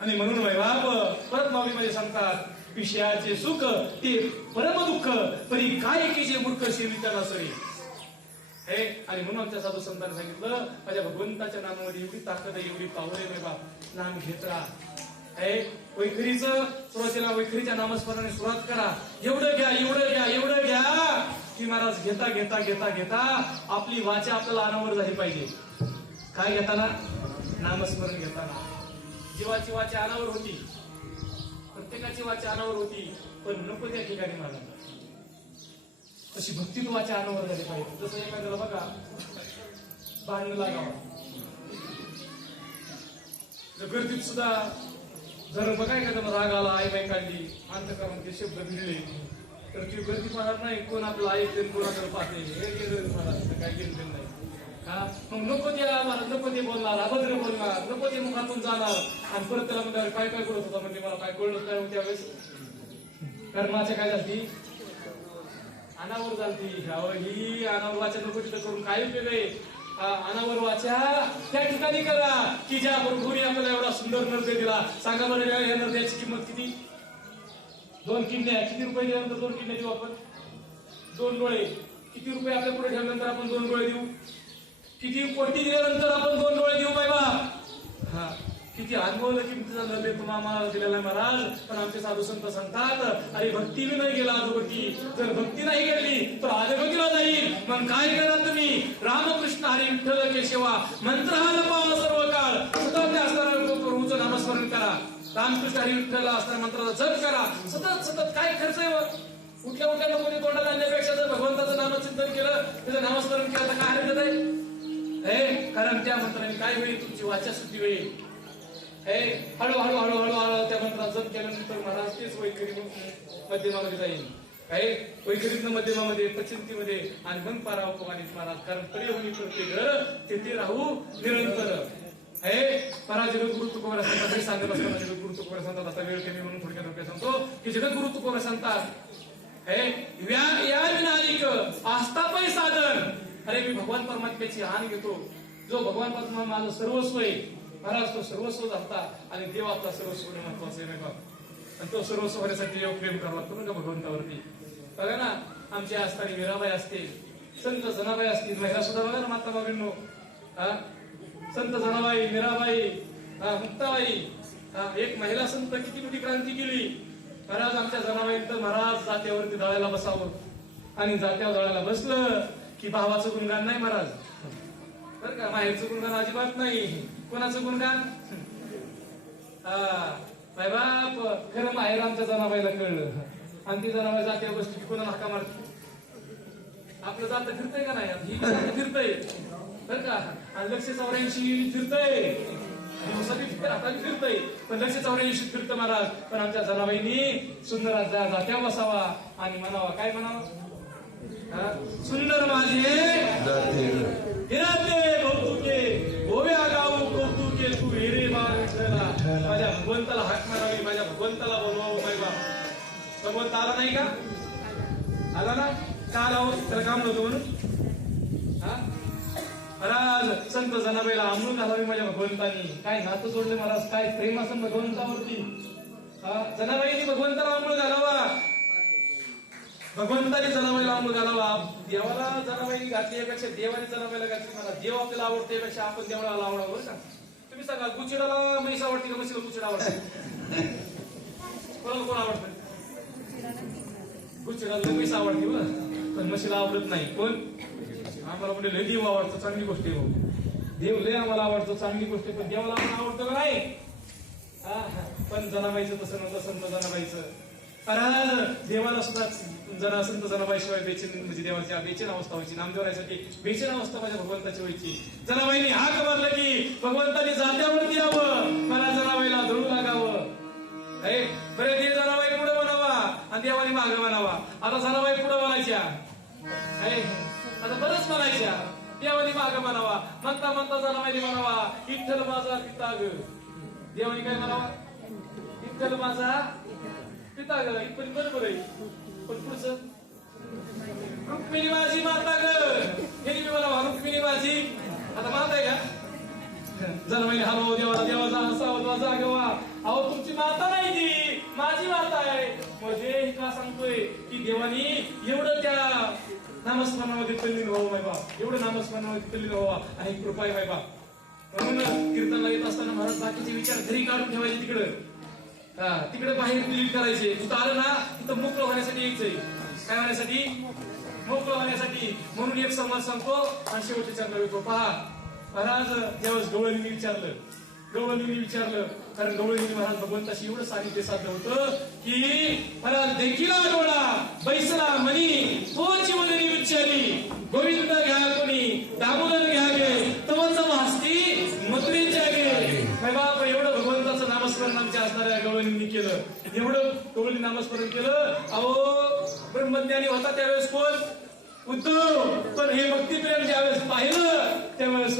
आणि म्हणून मैबाप परत माऊलीमध्ये सांगतात, विषयाचे सुख ते परम दुःख परी काय की जे मूर्ख सेविता नसवे. हे आणि म्हणून आमच्या साधू संतांनी सांगितलं, माझ्या भगवंताच्या नामामध्ये एवढी ताकद आहे, एवढी पावर आहे मैबाप, नाम घेत राहा. हे वैखरीचं सुरुवातीला वैखरीच्या नामस्मरणाने सुरुवात करा. एवढं घ्या, एवढं घ्या, एवढं घ्या की महाराज घेता घेता घेता घेता आपली वाचा आपल्याला अनावर झाली पाहिजे. काय घेताना? नामस्मरण घेताना. जीवाची वाचा अनावर होती, प्रत्येकाची वाचा अनावर होती, पण नको त्या ठिकाणी मला तशी भक्तित्वाच्या अनावर झाली पाहिजे. जसं एखाद्याला बघा भांडण लागावं, गर्दीत सुद्धा जर बघा एखाद्याला राग आला, आई बाई काढली, अंतःकरणाचे शब्द भिडले, तर ती गर्दी पाहणार नाही कोण आपलं ऐकते कोणाकडे पाहते. हे गेलं मला काय गेलं नाही. हा मग नको ते महाराज, नको ते बोलणार, अभद्र बोलणार, नको ते मुखातून जाणार. आणि परत त्याला म्हणजे काय काय बोलत होता म्हणजे मला काय कळलं काय त्यावेळेस कर्माच्या काय झाली अनावर झालती. ही अनावर वाचा नको तिथं करून काय उपयोग आहे. अनावर वाचा त्या ठिकाणी करा की ज्या बरोबरी आपल्याला एवढा सुंदर नृत्य दिला. सांगा बरं या नृत्याची किंमत किती? 2 किडण्या किती रुपये दिल्यानंतर 2 किडण्या देऊ आपण? 2 डोळे किती रुपये आपल्या पुढे ठेवल्यानंतर आपण 2 डोळे देऊ? किती कोटी दिल्यानंतर आपण 2 डोळे देऊ बाबा? हा किती अनुभवलं किमतीचा नव्हे तुम्हाला आम्हाला दिलेला महाराज. पण आमचे साधू संत सांगतात, अरे भक्ती बी नाही गेला अधोगती. जर भक्ती नाही गेली तर अधोगतीला जाईल. मग काय करा तुम्ही? रामकृष्ण हरी विठ्ठल केशवा मंत्र हा लपावा सर्व काळ. सतत असणारा प्रभूचं नामस्मरण करा. रामकृष्ण हरी विठ्ठल असणाऱ्या मंत्राचा जप करा. सतत सतत काय खर्च आहे? उठल्या उठल्या कोणी तोंडात आणण्यापेक्षा जर भगवंताचं नामचिंतन केलं, त्याचं नामस्मरण केलं तर काय हरकत आहे? कारण त्या मंत्राने काय होईल? तुमची वाचा शुद्धी होईल. हळूहळू हळूहळू हळू त्या मंत्राचा जप केल्यानंतर महाराज तेच वैखरी मध्यमामध्ये जाईल. वैखरीतनं मध्यमामध्ये, पचिंतीमध्ये आणि मग पारावपमानित महाराज. कारण तरी होईल प्रत्येक तेथे राहू निरंतर. परा जगद्गुरु तुकोबरा सांगतात, हे सांगत असताना जगद्गुरु तुकोबरा सांगतात. आता वेळ कमी म्हणून थोडक्यात रुपये सांगतो की जगद्गुरु तुकोबरा सांगतात, या विनानिक आस्थापय साधन. अरे मी भगवान परमात्म्याची हान घेतो. जो भगवान परमात्मा माझं सर्वस्व आहे महाराज, तो सर्वस्व झालता आणि देव आपला सर्वस्व महत्वाचा आहे बाबा. आणि तो सर्वस्व होण्यासाठी देव प्रेम करावा लागतो ना भगवंतावरती. बघा ना, आमच्या असताना मीराबाई असतील, संत जनाबाई असतील, महिला सुद्धा बघा ना माता बाबींनो. संत जनाबाई, मीराबाई, मुक्ताबाई, एक महिला संत किती मोठी क्रांती केली महाराज. आमच्या जनाबाई तर महाराज जात्यावरती दळायला बसावं. आणि जात्यावर दळायला बसलं की भावाचं गुणगान नाही महाराज बरं का, माहेरचं गुणगान अजिबात नाही. कोणाचं गुणगान? बाय बाप खरं माहेर आमच्या जनाबाईला कळलं आणि ती जनाबाई जात्यावर बसली की कोणाला हाका मारते? आपलं जात फिरतंय का नाही? ही जात फिरतंय बरं का, आणि 184 फिरतंय, आता फिरतंय पण 184 फिरतं महाराज. पण आमच्या जनाबाईंनी सुंदर जात्या बसावा आणि म्हणावा, काय म्हणावा? सुंदर माझे कौतुके गोव्या गाऊ कौतुके तू हेरे बाळा. माझ्या भगवंताला हाक मारावी, माझ्या भगवंताला बोलवावं. भगवंत आला नाही का? आला ना? का आला? त्याला काम नव्हतं म्हणून. महाराज संत जनाबाईला आमून घालावी माझ्या भगवंतानी. काय नातं जोडले महाराज, काय प्रेम असं भगवंतावरती. जनाबाईंनी भगवंताला आमूळ घालावा, भगवंताने जनाबाईला आमूळ घालावा. देवाला जनाबाईंनी घातली यापेक्षा देवाने जनाबाईला घातली. मला देव आपल्याला आवडते यापेक्षा आपण देवाला आवडावं का? तुम्ही सांगा, गुचिडाला म्हैस आवडते का म्हशीला गुचिडा आवडते? कोणाला कोण आवडतं? गुचिडाला म्हैस आवडते बरं, पण म्हशीला आवडत नाही. कोण? आम्हाला म्हणजे लय देव आवडतो, चांगली गोष्ट आहे. देव लय आम्हाला आवडतो, चांगली गोष्ट आहे. पण देवाला आम्हाला आवडतं का नाही? पण जनाबाईचं तसं नव्हतं. संत जनाबाईचं देवाला सुद्धा जरा संत जनाबाई शिवाय बेचैन, म्हणजे देवाची बेचैन अवस्था व्हायची. नामदेवरायसाठी बेचैन अवस्था माझ्या भगवंताची व्हायची. जनाबाईंनी हाक मारलं की भगवंतानी जात्यावरती यावं, मला जनाबाईला धरू लागावं. बरे देव जनाबाई पुढे म्हणावा आणि देवानी मागे म्हणावा. आता जनाबाई पुढे म्हणायच्या, आता बरंच म्हणायच्या, देवानी मागे म्हणावा. म्हणता म्हणता जनाबाईनी म्हणावा, विठ्ठल माझा पिता ग. देवानी काय म्हणावा? विठ्ठल माझा पिता ग. इथपर्यंत बरोबर आहे. पण पुढचं रुक्मिणी माझी माता ग. हे मी म्हणावा, रुक्मिणी माझी आता माता आहे का? जनाबाईने हलव देवाला, देवाचा असावा जागवा. अहो तुमची माता नाही ती, माझी माता आहे. म्हणजे हे का सांगतोय की देवानी एवढं त्या नामस्मरणामध्ये तल्लीन व्हावं माय बाप, एवढं नामस्मरणामध्ये तल्लीन व्हावा आणि कृपा आहे माय बाप. म्हणून कीर्तनला येत असताना महाराज बाकीचे विचार घरी काढून ठेवायचे, तिकडे बाहेर डिलीट करायचे. तिथं आलं ना, तिथं मोकळं होण्यासाठी यायचंय. काय होण्यासाठी? मोकळं होण्यासाठी. म्हणून एक संवाद सांगतो आणि शेवटच्या चर्चा येतो. पहा महाराज त्यावेळेस गवळणीने विचारलं, कारण गवळणीने महाराज भगवंताशी एवढं सानिध्य साधलं होतं की महाराज देखीला डोळा बैसला म्हणी तोची वदनी उच्चारी गोविंद घ्या कोणी दामोदर घ्या गे तवच भासती मथुरेच्या गे. बाप एवढं भगवंताचं नामस्मरण आमच्या असणाऱ्या गवळणींनी केलं, एवढं गवळणी नामस्मरण केलं. अहो ब्रह्मज्ञानी होता त्यावेळेस कोण? उद्धव. पण हे भक्तिप्रेम ज्यावेळेस पाहिलं त्यावेळेस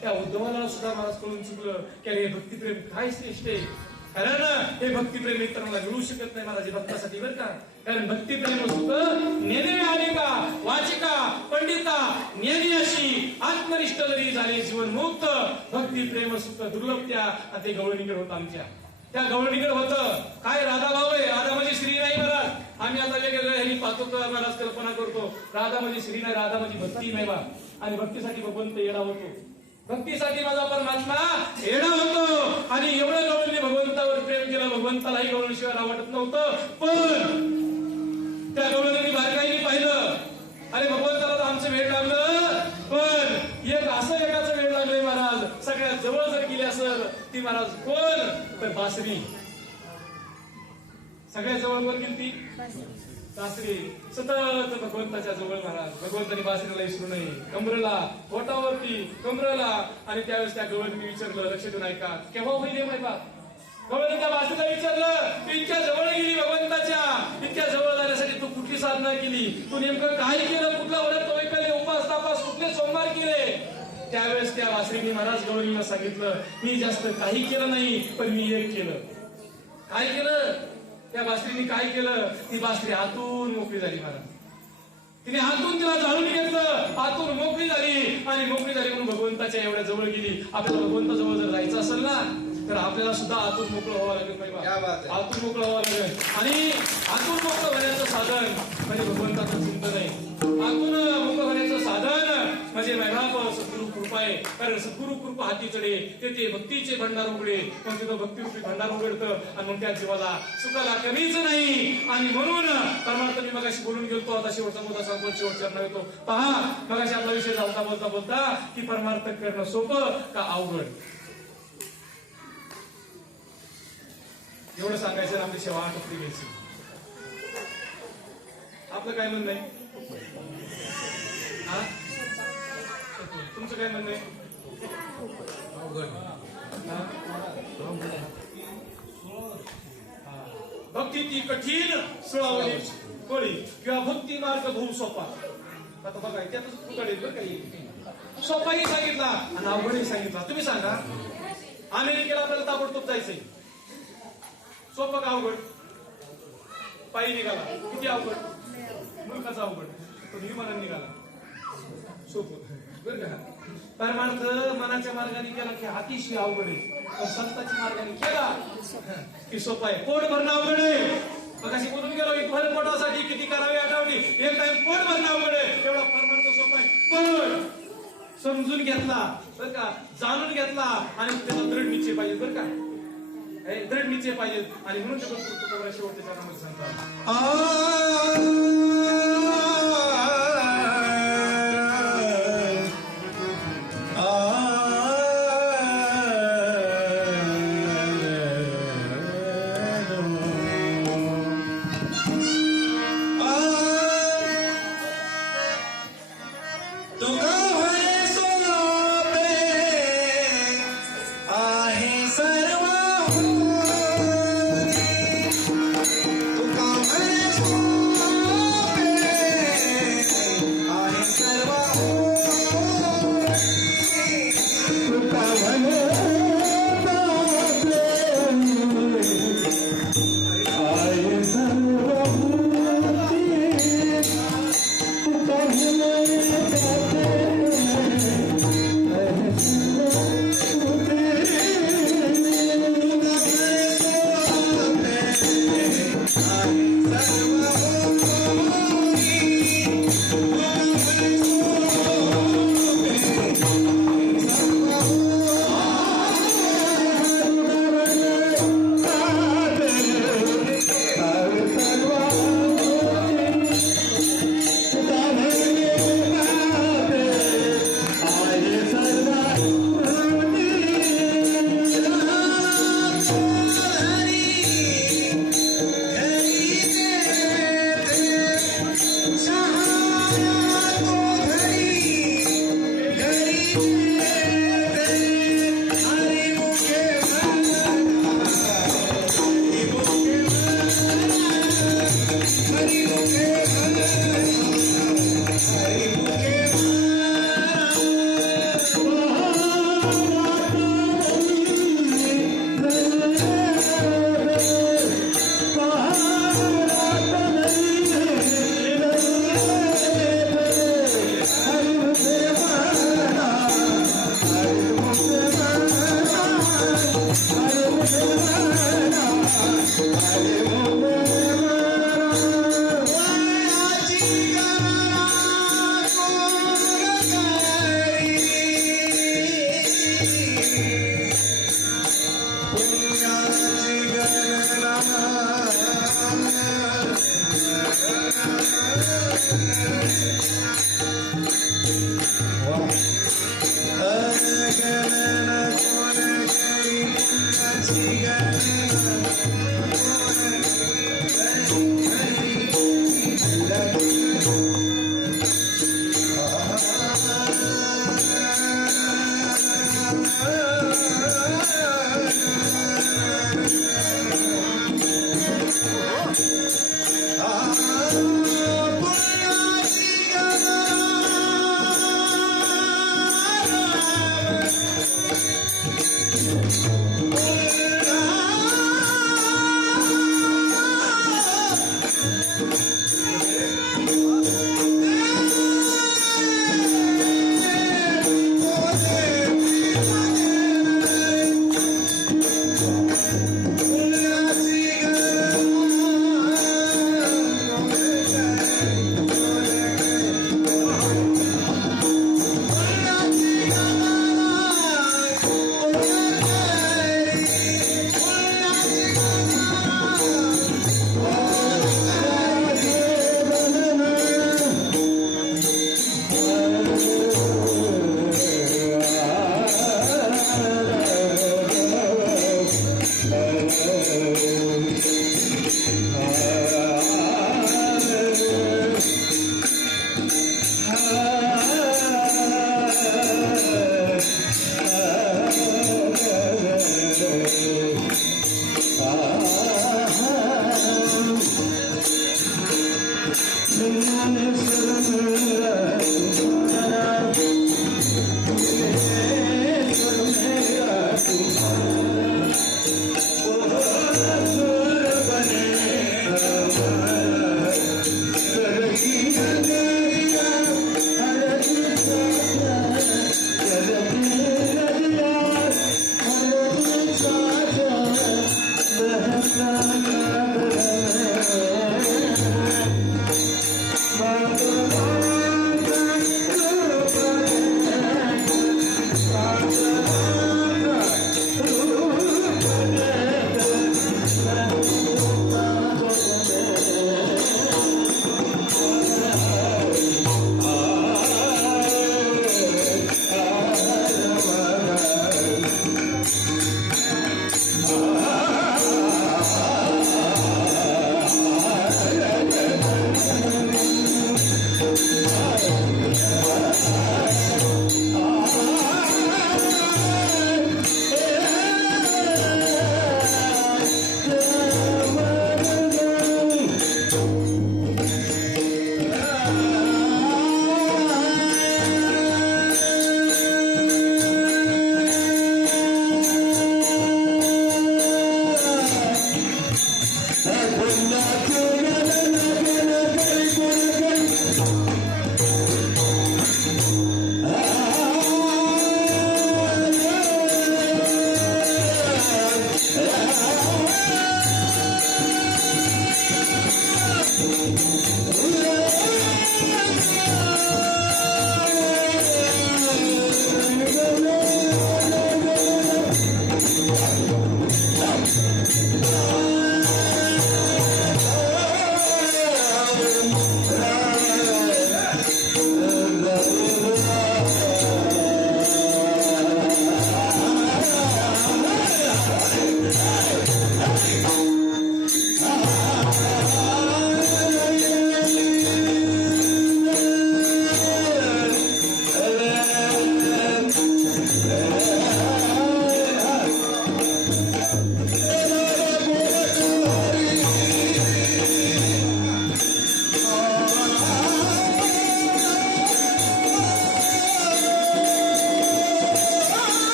त्या उद्धवाला सुद्धा महाराज कळून चुकलं की हे भक्तिप्रेम काय श्रेष्ठ आहे. कारण हे भक्तिप्रेम मित्रांना मिळू शकत नाही महाराज भक्तासाठी बरं का. कारण भक्तिप्रेम सुख नेने आलिका वाचिका पंडिता ज्ञानी अशी आत्मनिष्ठ जरी झाले जीवन मुक्त. भक्तिप्रेम सुख दुर्लभ त्या ते गवळणीकडे होतं. आमच्या त्या गवळणीकडे होतं काय? राधा भाव आहे. राधा म्हणजे श्री नाही महाराज. आम्ही आता वेगवेगळ्या ह्यानी पाहतो महाराज, कल्पना करतो. राधा म्हणजे श्री नाही, राधा म्हणजे भक्ती नाही बा. आणि भक्तीसाठी भगवंत येडा होतो, भक्तीसाठी माझा परमात्मा येडा होतो. आणि एवढं गवळणी भगवंतावर प्रेम केलं, भगवंतालाही गवळणीशिवाय वाटत नव्हतं. पण त्या गवळणीने बारकाईने पाहिलं, अरे भगवंताला तर आमचं वेळ लागलं, पण एक असं एकाचं वेळ लागलंय महाराज. सगळ्यात जवळ जर गेली असेल ती महाराज कोण? तर बासरी. सगळ्यात जवळ वर गेली ती बासरी. सतत भगवंताच्या जवळ महाराज. भगवंतानी बासरीला विसरू नये. कमरेला पोटावरती कमरेला. आणि त्यावेळेस त्या गवळणीने विचारलं, लक्ष देऊन ऐका, केव्हा होईल माहिती का? गवळणी त्या बासरीला विचारलं, तू इतक्या जवळ गेली भगवंताच्या, इतक्या जवळ जाण्यासाठी तू कुठली साधना केली? तू नेमकं काय केलं? कुठला व्रत केले? उपास तापास कुठले सोमवार केले? त्यावेळेस त्या बासरीने महाराज गवळणीला सांगितलं, मी जास्त काही केलं नाही, पण मी एक केलं. काय केलं? त्या बासरीने काय केलं? ती बासरी आतून मोकळी झाली महाराज. तिने हातून तिला जाळून घेतलं, आतून मोकळी झाली. आणि मोकळी झाली म्हणून भगवंताच्या एवढ्या जवळ गेली. आपल्याला भगवंताजवळ जर जायचं असेल ना, तर आपल्याला सुद्धा आतून मोकळं व्हावं लागेल. आतून मोकळं व्हावं लागेल. आणि आतून मोकळं होण्याचं साधन म्हणजे भगवंताचं चिंतन आहे. आतून मोकळं होण्याचं साधन म्हणजे मैबाप सद्गुरु कृपा आहे. कारण सद्गुरु कृपा हाती चढे तेथे भक्तीचे भंडार उघडे. पण तिथं भक्तीरूपी भंडार उघडतं आणि मग त्या जीवाला सुखाला कमीच नाही. आणि म्हणून परमार्थ मी मगाशी बोलून गेलो, आता शेवटचा मुद्दा सांगतो, शेवटच्या येतो. पहा, मगाशी आपला विषय झाला बोलता की परमार्थ करणं सोपं का अवघड, एवढं सांगायचं. आपली सेवा आटोपली घ्यायची. आपलं काय म्हणणं आहे? हा, तुमचं काय म्हणणं आहे? भक्ती ती कठीण सुळावली कोळी किंवा भक्ती मार्ग भूम सोपा. आता बघा त्यातच तुकडे काही सोपाही सांगितला आणि अवघडही सांगितला. तुम्ही सांगा, अमेरिकेला आपल्याला ताबडतोब जायचंय, सोपं का अवघड? पायी निघाला किती अवघड, मुलखाचा अवघड, पण विमानाने निघाला सोपं. बरं का? परमार्थ मनाच्या मार्गाने केला की अतिशय अवघड आहे, पण संताच्या मार्गाने केला की सोपा आहे. पोट भरणं अवघड आहे. कशी बोलून गेलो, भर पोटासाठी किती करावी आठवणी, एक टाइम पोट भरणं अवघड आहे. तेवढा परमार्थ सोपा आहे. पण समजून घेतला बरं का, जाणून घेतला आणि त्याला दृढ निश्चय पाहिजे. बरं का, दृढ निश्चय पाहिजे. आणि म्हणून ते शेवटच्या चरणामध्ये सांगतात, Thank you.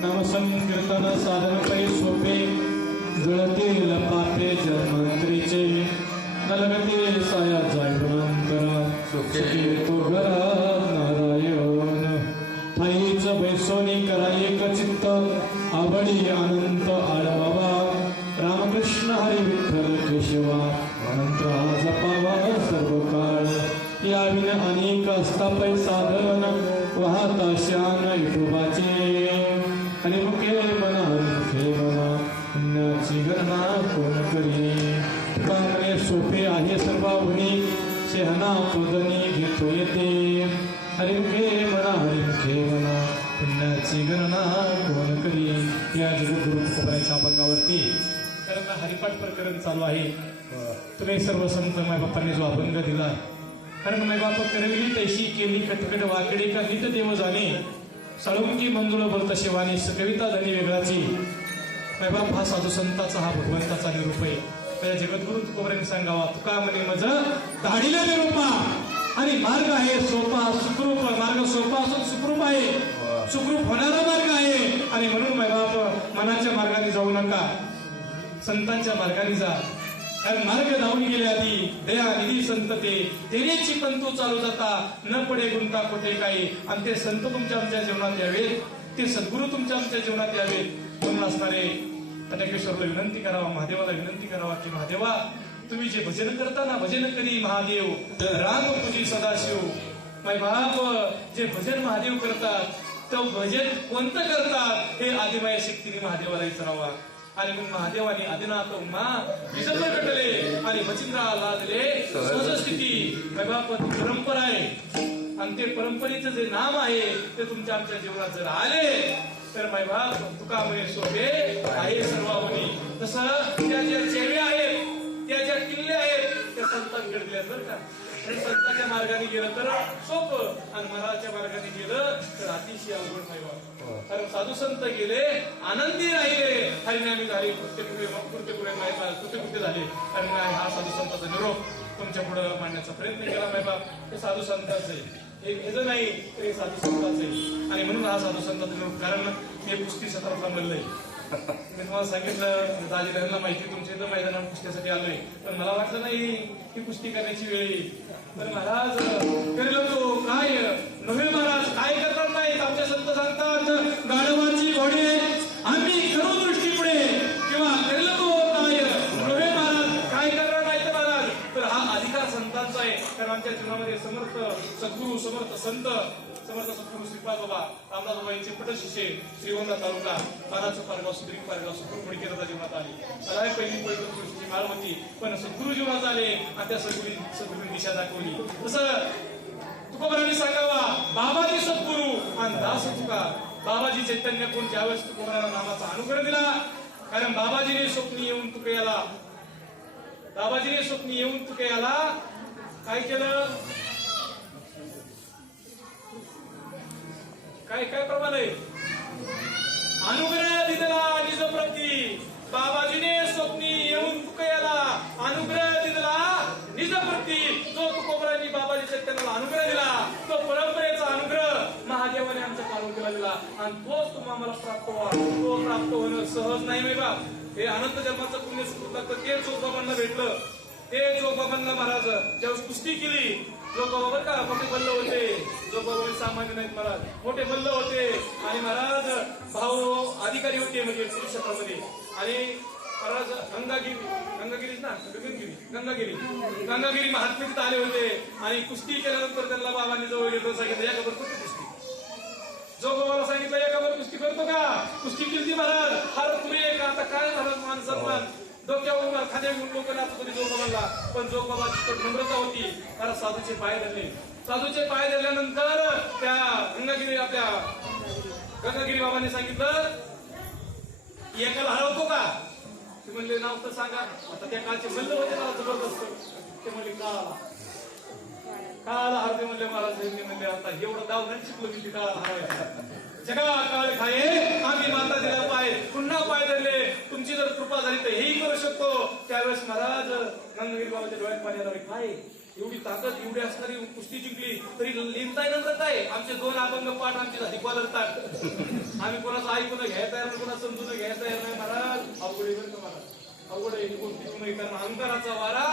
नामसंकीर्तन साधन काही सोपे जुळतील पापे जन्मांतरीचे नलगते साया जायवंतरा सुखे तो घरात नारायण थाईच बैसोनी करा एक चित्त आवडी अनंत आळवावा रामकृष्ण हरी विठ्ठल केशवा मंत्र जपावा सर्व काळ याविन अनेक असतापै साधन वाहता शान विठोबाचे आणि मुखे मना मुखे मना पुण्याची गणना कोण करी तुकामरे सोपे आहे सर्वाहुनी शहाणा तुदनी घेतो येते हरिमुखे मना पुण्याची गणना कोण करी या जगद्गुरु तुकोबरायच्या अभंगावरती कारण हरिपाठ प्रकरण चालू आहे. तुम्ही सर्व संत मायबापांनी जो अभंग दिला कारण मायबाप करविली तैशी केली कटकट वाकडे का नित देव जाणे साळुंकी मंजुळ बोलत शिवानी कविता धनी वेगळाची. मायबाप हा साधू संताचा हा भगवंताचा निरूप आहे. त्या जगद्गुरु तुकोबरांनी सांगावा तुका म्हणे मज धाडिले निरूपा आणि मार्ग आहे सोपा सुखरूप मार्ग सोपा असून सुखरूप आहे सुखरूप होणारा मार्ग आहे आणि म्हणून मायबाप मनाच्या मार्गाने जाऊ नका संतांच्या मार्गाने जा कारण मार्ग जाऊन गेले आधी दया निधी संत तेनेची पंतू चालू जाता न पडे गुंता कोठे काही आणि ते संत तुमच्या आमच्या जीवनात यावेत ते सद्गुरू तुमच्या आमच्या जीवनात यावेत म्हणून असणारे कटकेश्वरला विनंती करावा महादेवाला विनंती करावा की महादेवा तुम्ही जे भजन करता ना भजन करी महादेव राम तुझी सदाशिव माय बाप जे भजन महादेव करतात तो भजन कोणतं करतात हे आदिमाया शक्तीने महादेवाला विचारावा आणि मग महादेवाने आदिनाथ उमा विजन कटले आणि बचिंद्रा लादले सहज स्थिती बाप परंपरा आहे आणि ते परंपरेचं जे नाम आहे ते तुमच्या आमच्या जीवनात जर आले तर माय बाप तुका म्हणे सोपे आहे सर्वावनी तसं त्या ज्या चेवे आहेत त्या ज्या किल्ले आहेत त्या संतांकडे दिल्या बरं का संतांच्या मार्गाने गेलं तर सोपं आणि महाराजच्या मार्गाने गेलं तर अतिशय अवघड माय बाप कारण साधू संत गेले आनंदी राहिले हरिनामी झाले कृत्यकृत्य झाले कारण हा साधू संतांचा निरोप तुमच्या पुढे मांडण्याचा प्रयत्न केला माय बाप हे साधू संतांचं आहे हे जर नाही तर हे साधू संतांचं आहे आणि म्हणून हा साधू संतांचा निरोप कारण हे कुस्ती सत्रातला म्हणलंय मी तुम्हाला सांगितलं दाजीला माहिती तुमच्या इथं मैदानात कुस्तीसाठी आलोय पण मला वाटलं नाही ही कुस्ती करण्याची वेळ येईल तर महाराज करेल तो काय नव्हे महाराज काय करणार नाहीत आमच्या संत सांगतात गाढवाची घोडे आम्ही करू दृष्टी पुढे किंवा करेल तो काय नव्हे महाराज काय करणार नाहीत महाराज तर हा अधिकार संतांचा आहे कारण आमच्या जीवनामध्ये समर्थ सद्गुरू समर्थ संत समर्थ सद्गुरू श्रीपाद बाबा रामदास बाबांचे पटशिष्य श्रीगोंदा तालुका पानाचं पारगाव सुद्रीक पारगाव सद्गुरू फडकेचा जीवनात आले मला पहिली पैठणची माळ होती पण सद्गुरू जीवनात आले आणि त्या सद्गुरूंनी दिशा दाखवली तसं तुकोबरांनी सांगावा बाबाजी सद्गुरू आणि दास तुका बाबाजी चैतन्य कोण ज्यावेळेस तुकोबरांना नामाचा अनुग्रह दिला कारण बाबाजीने स्वप्नी येऊन तुके याला काय केलं काय काय प्रमाण आहे अनुग्रह दिला निज प्रती बाबाजीने स्वप्नी येऊन तुकयाला अनुग्रह दिला निज प्रती जो तुकोबरांनी बाबाजी चैतन्याला अनुग्रह दिला तो परंपरेचा अनुग्रह महादेवाने आमच्या तालुक्याला दिला आणि तोच तुम्हाला प्राप्त व्हा तो प्राप्त होणं सहज नाही माय बाप हे अनंत जन्माचं पुण्य लागतं ते जोगबाबांना भेटलं ते जोगबाबांना महाराज ज्यावेळेस कुस्ती केली जोगबाबा बरं का मोठे बल्ल होते जोगबाबा सामान्य नाहीत महाराज मोठे बल्ल होते आणि महाराज भाऊ अधिकारी होते म्हणजे पोलीस क्षेत्रामध्ये आणि महाराज गंगागिरी महात्मेत आले होते आणि कुस्ती केल्यानंतर त्यांना बाबांनी जवळ घेतो सांगितलं या खबर कुठे कुस्ती जोगबाबाला सांगितलं या खबर कुस्ती करतो का कुस्ती केली महाराज फार पुढे का आता काय झालं मान सन्मान डोक्यावरून खाद्या घेऊन लोक नाचत होते जोगबाबाला पण जोगबाबाची नम्रता होती कारण साधूचे पाय धरल्यानंतर त्या गंगागिरी बाबांनी सांगितलं एकाला हरवतो का ते म्हणले नाव तर सांगा आता त्या काळचे मल्ल होते ना जबरदस्त ते म्हणले काळाला हरते म्हणले महाराज म्हणले आता एवढं दावण्यात शिकलो मी काळाला हरायचं जगा काळ खाये आम्ही माता दिला पाय पुन्हा पाय धरले तुमची जर कृपा झाली तर हेही करू शकतो त्यावेळेस महाराज नंदगिरी बाबाच्या डोळ्यात पाणी आलं काय एवढी ताकद एवढी असणारी कुस्ती जिंकली तरी लिहिताय नंतर काय आमचे 2 अभंग पाठ आमची झाली बदलतात आम्ही कोणाचं ऐकून घ्यायला तयार नाही कोणा समजून घ्यायला तयार नाही महाराज अवघड आहे बरं का महाराज अवघड आहे कोणती तुम्ही कारण अहंकाराचा वारा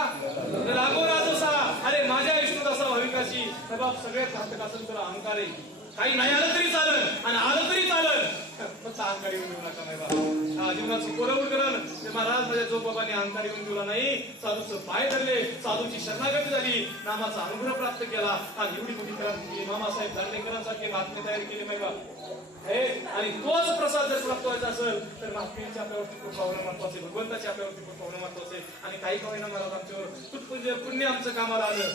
लागो राजसा अरे माझ्या विष्णू असा भाविकाशी बाप सगळ्यात घातक असेल तर अहंकार आहे काही नाही आलं तरी चालत आणि आलं तरी चालत फक्त अहंकार येऊन देऊ नका नाही बा जीवनाचं कोरवून करण ते महाराज माझ्या जो बाबांनी अहंकार येऊन दिला नाही साधूचं पाय धरले साधूची शरणागती झाली नामाचा अनुग्रह प्राप्त केला आणि एवढी मोठी क्रांती केली मामासाहेब दांडेकरांसारखे महात्मे तयार केले माहिती आणि तोच प्रसाद जर प्राप्त व्हायचा असेल तर महात्म्यांच्या आपल्यावरती खूप पावलं महत्वाचे भगवंताच्या आपल्यावरती खूप पावलं महत्वाचे आणि काही कवयना महाराज आमच्यावर तुटपुंज पुण्य आमचं कामाला आलं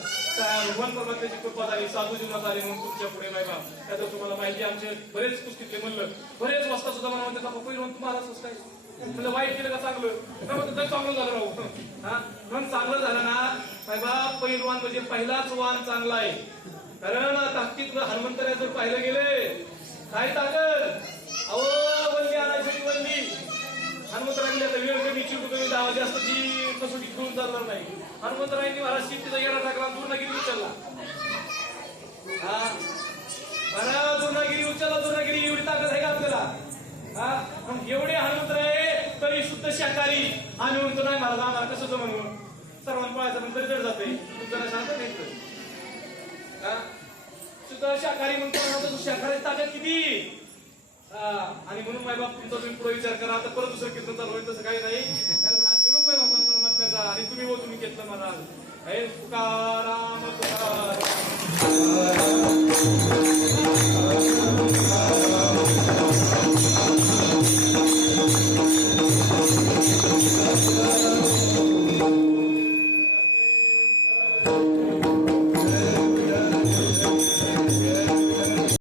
भगवान परमात्म्याची कृपा झाली साधू जीवनात आले म्हणून तुमच्या पुढे माहिती त्याचं तुम्हाला माहिती आमचे बरेच कुस्तीतले म्हणलं बरेच वाजता सुद्धा मला म्हणतात पहिलं तुम्हाला असंच काय म्हणजे वाईट केलं का चांगलं चांगलं झालं राहू हा म्हणून चांगलं झालं ना साहेबा पहिलवान म्हणजे पहिलाच वान चांगला आहे कारण ताकदीत हनुमंतराय जर पाहिलं गेले काय ताकद अहो वल्ली आणायसाठी वल्ली हनुमंतरायांनी आता वेळ कमी चिडू कमी दावा जास्त ती कसोटी घेऊन चालणार नाही हनुमंतरायांनी महाराज शिट्टीचा येडा टाकला पूर्णगिरी उचलला हा महाराज पूर्णगिरी उचलला पूर्णगिरी एवढी ताकद आहे का आपल्याला हा पण एवढे हनुमंतराय तरी शुद्ध शाकाहारी आम्ही म्हणतो नाही महाराज आम्हाला कसं म्हणून सर्वांना पळायचं नंतर जड जाते तुमच्याला शांत नाही हा शुद्ध शाकाहारी म्हणतो शाकाहारी ताकद किती आणि म्हणून माय बाप तुमचा तुम्ही पुढे विचार करा आता परत दुसरं कीर्तन चालू होईल तसं काही नाही कारण हा निरोप आहे भगवान परमात्म्याचा आणि तुम्ही घेतलं महाराज हे तुकाराम तुकाराम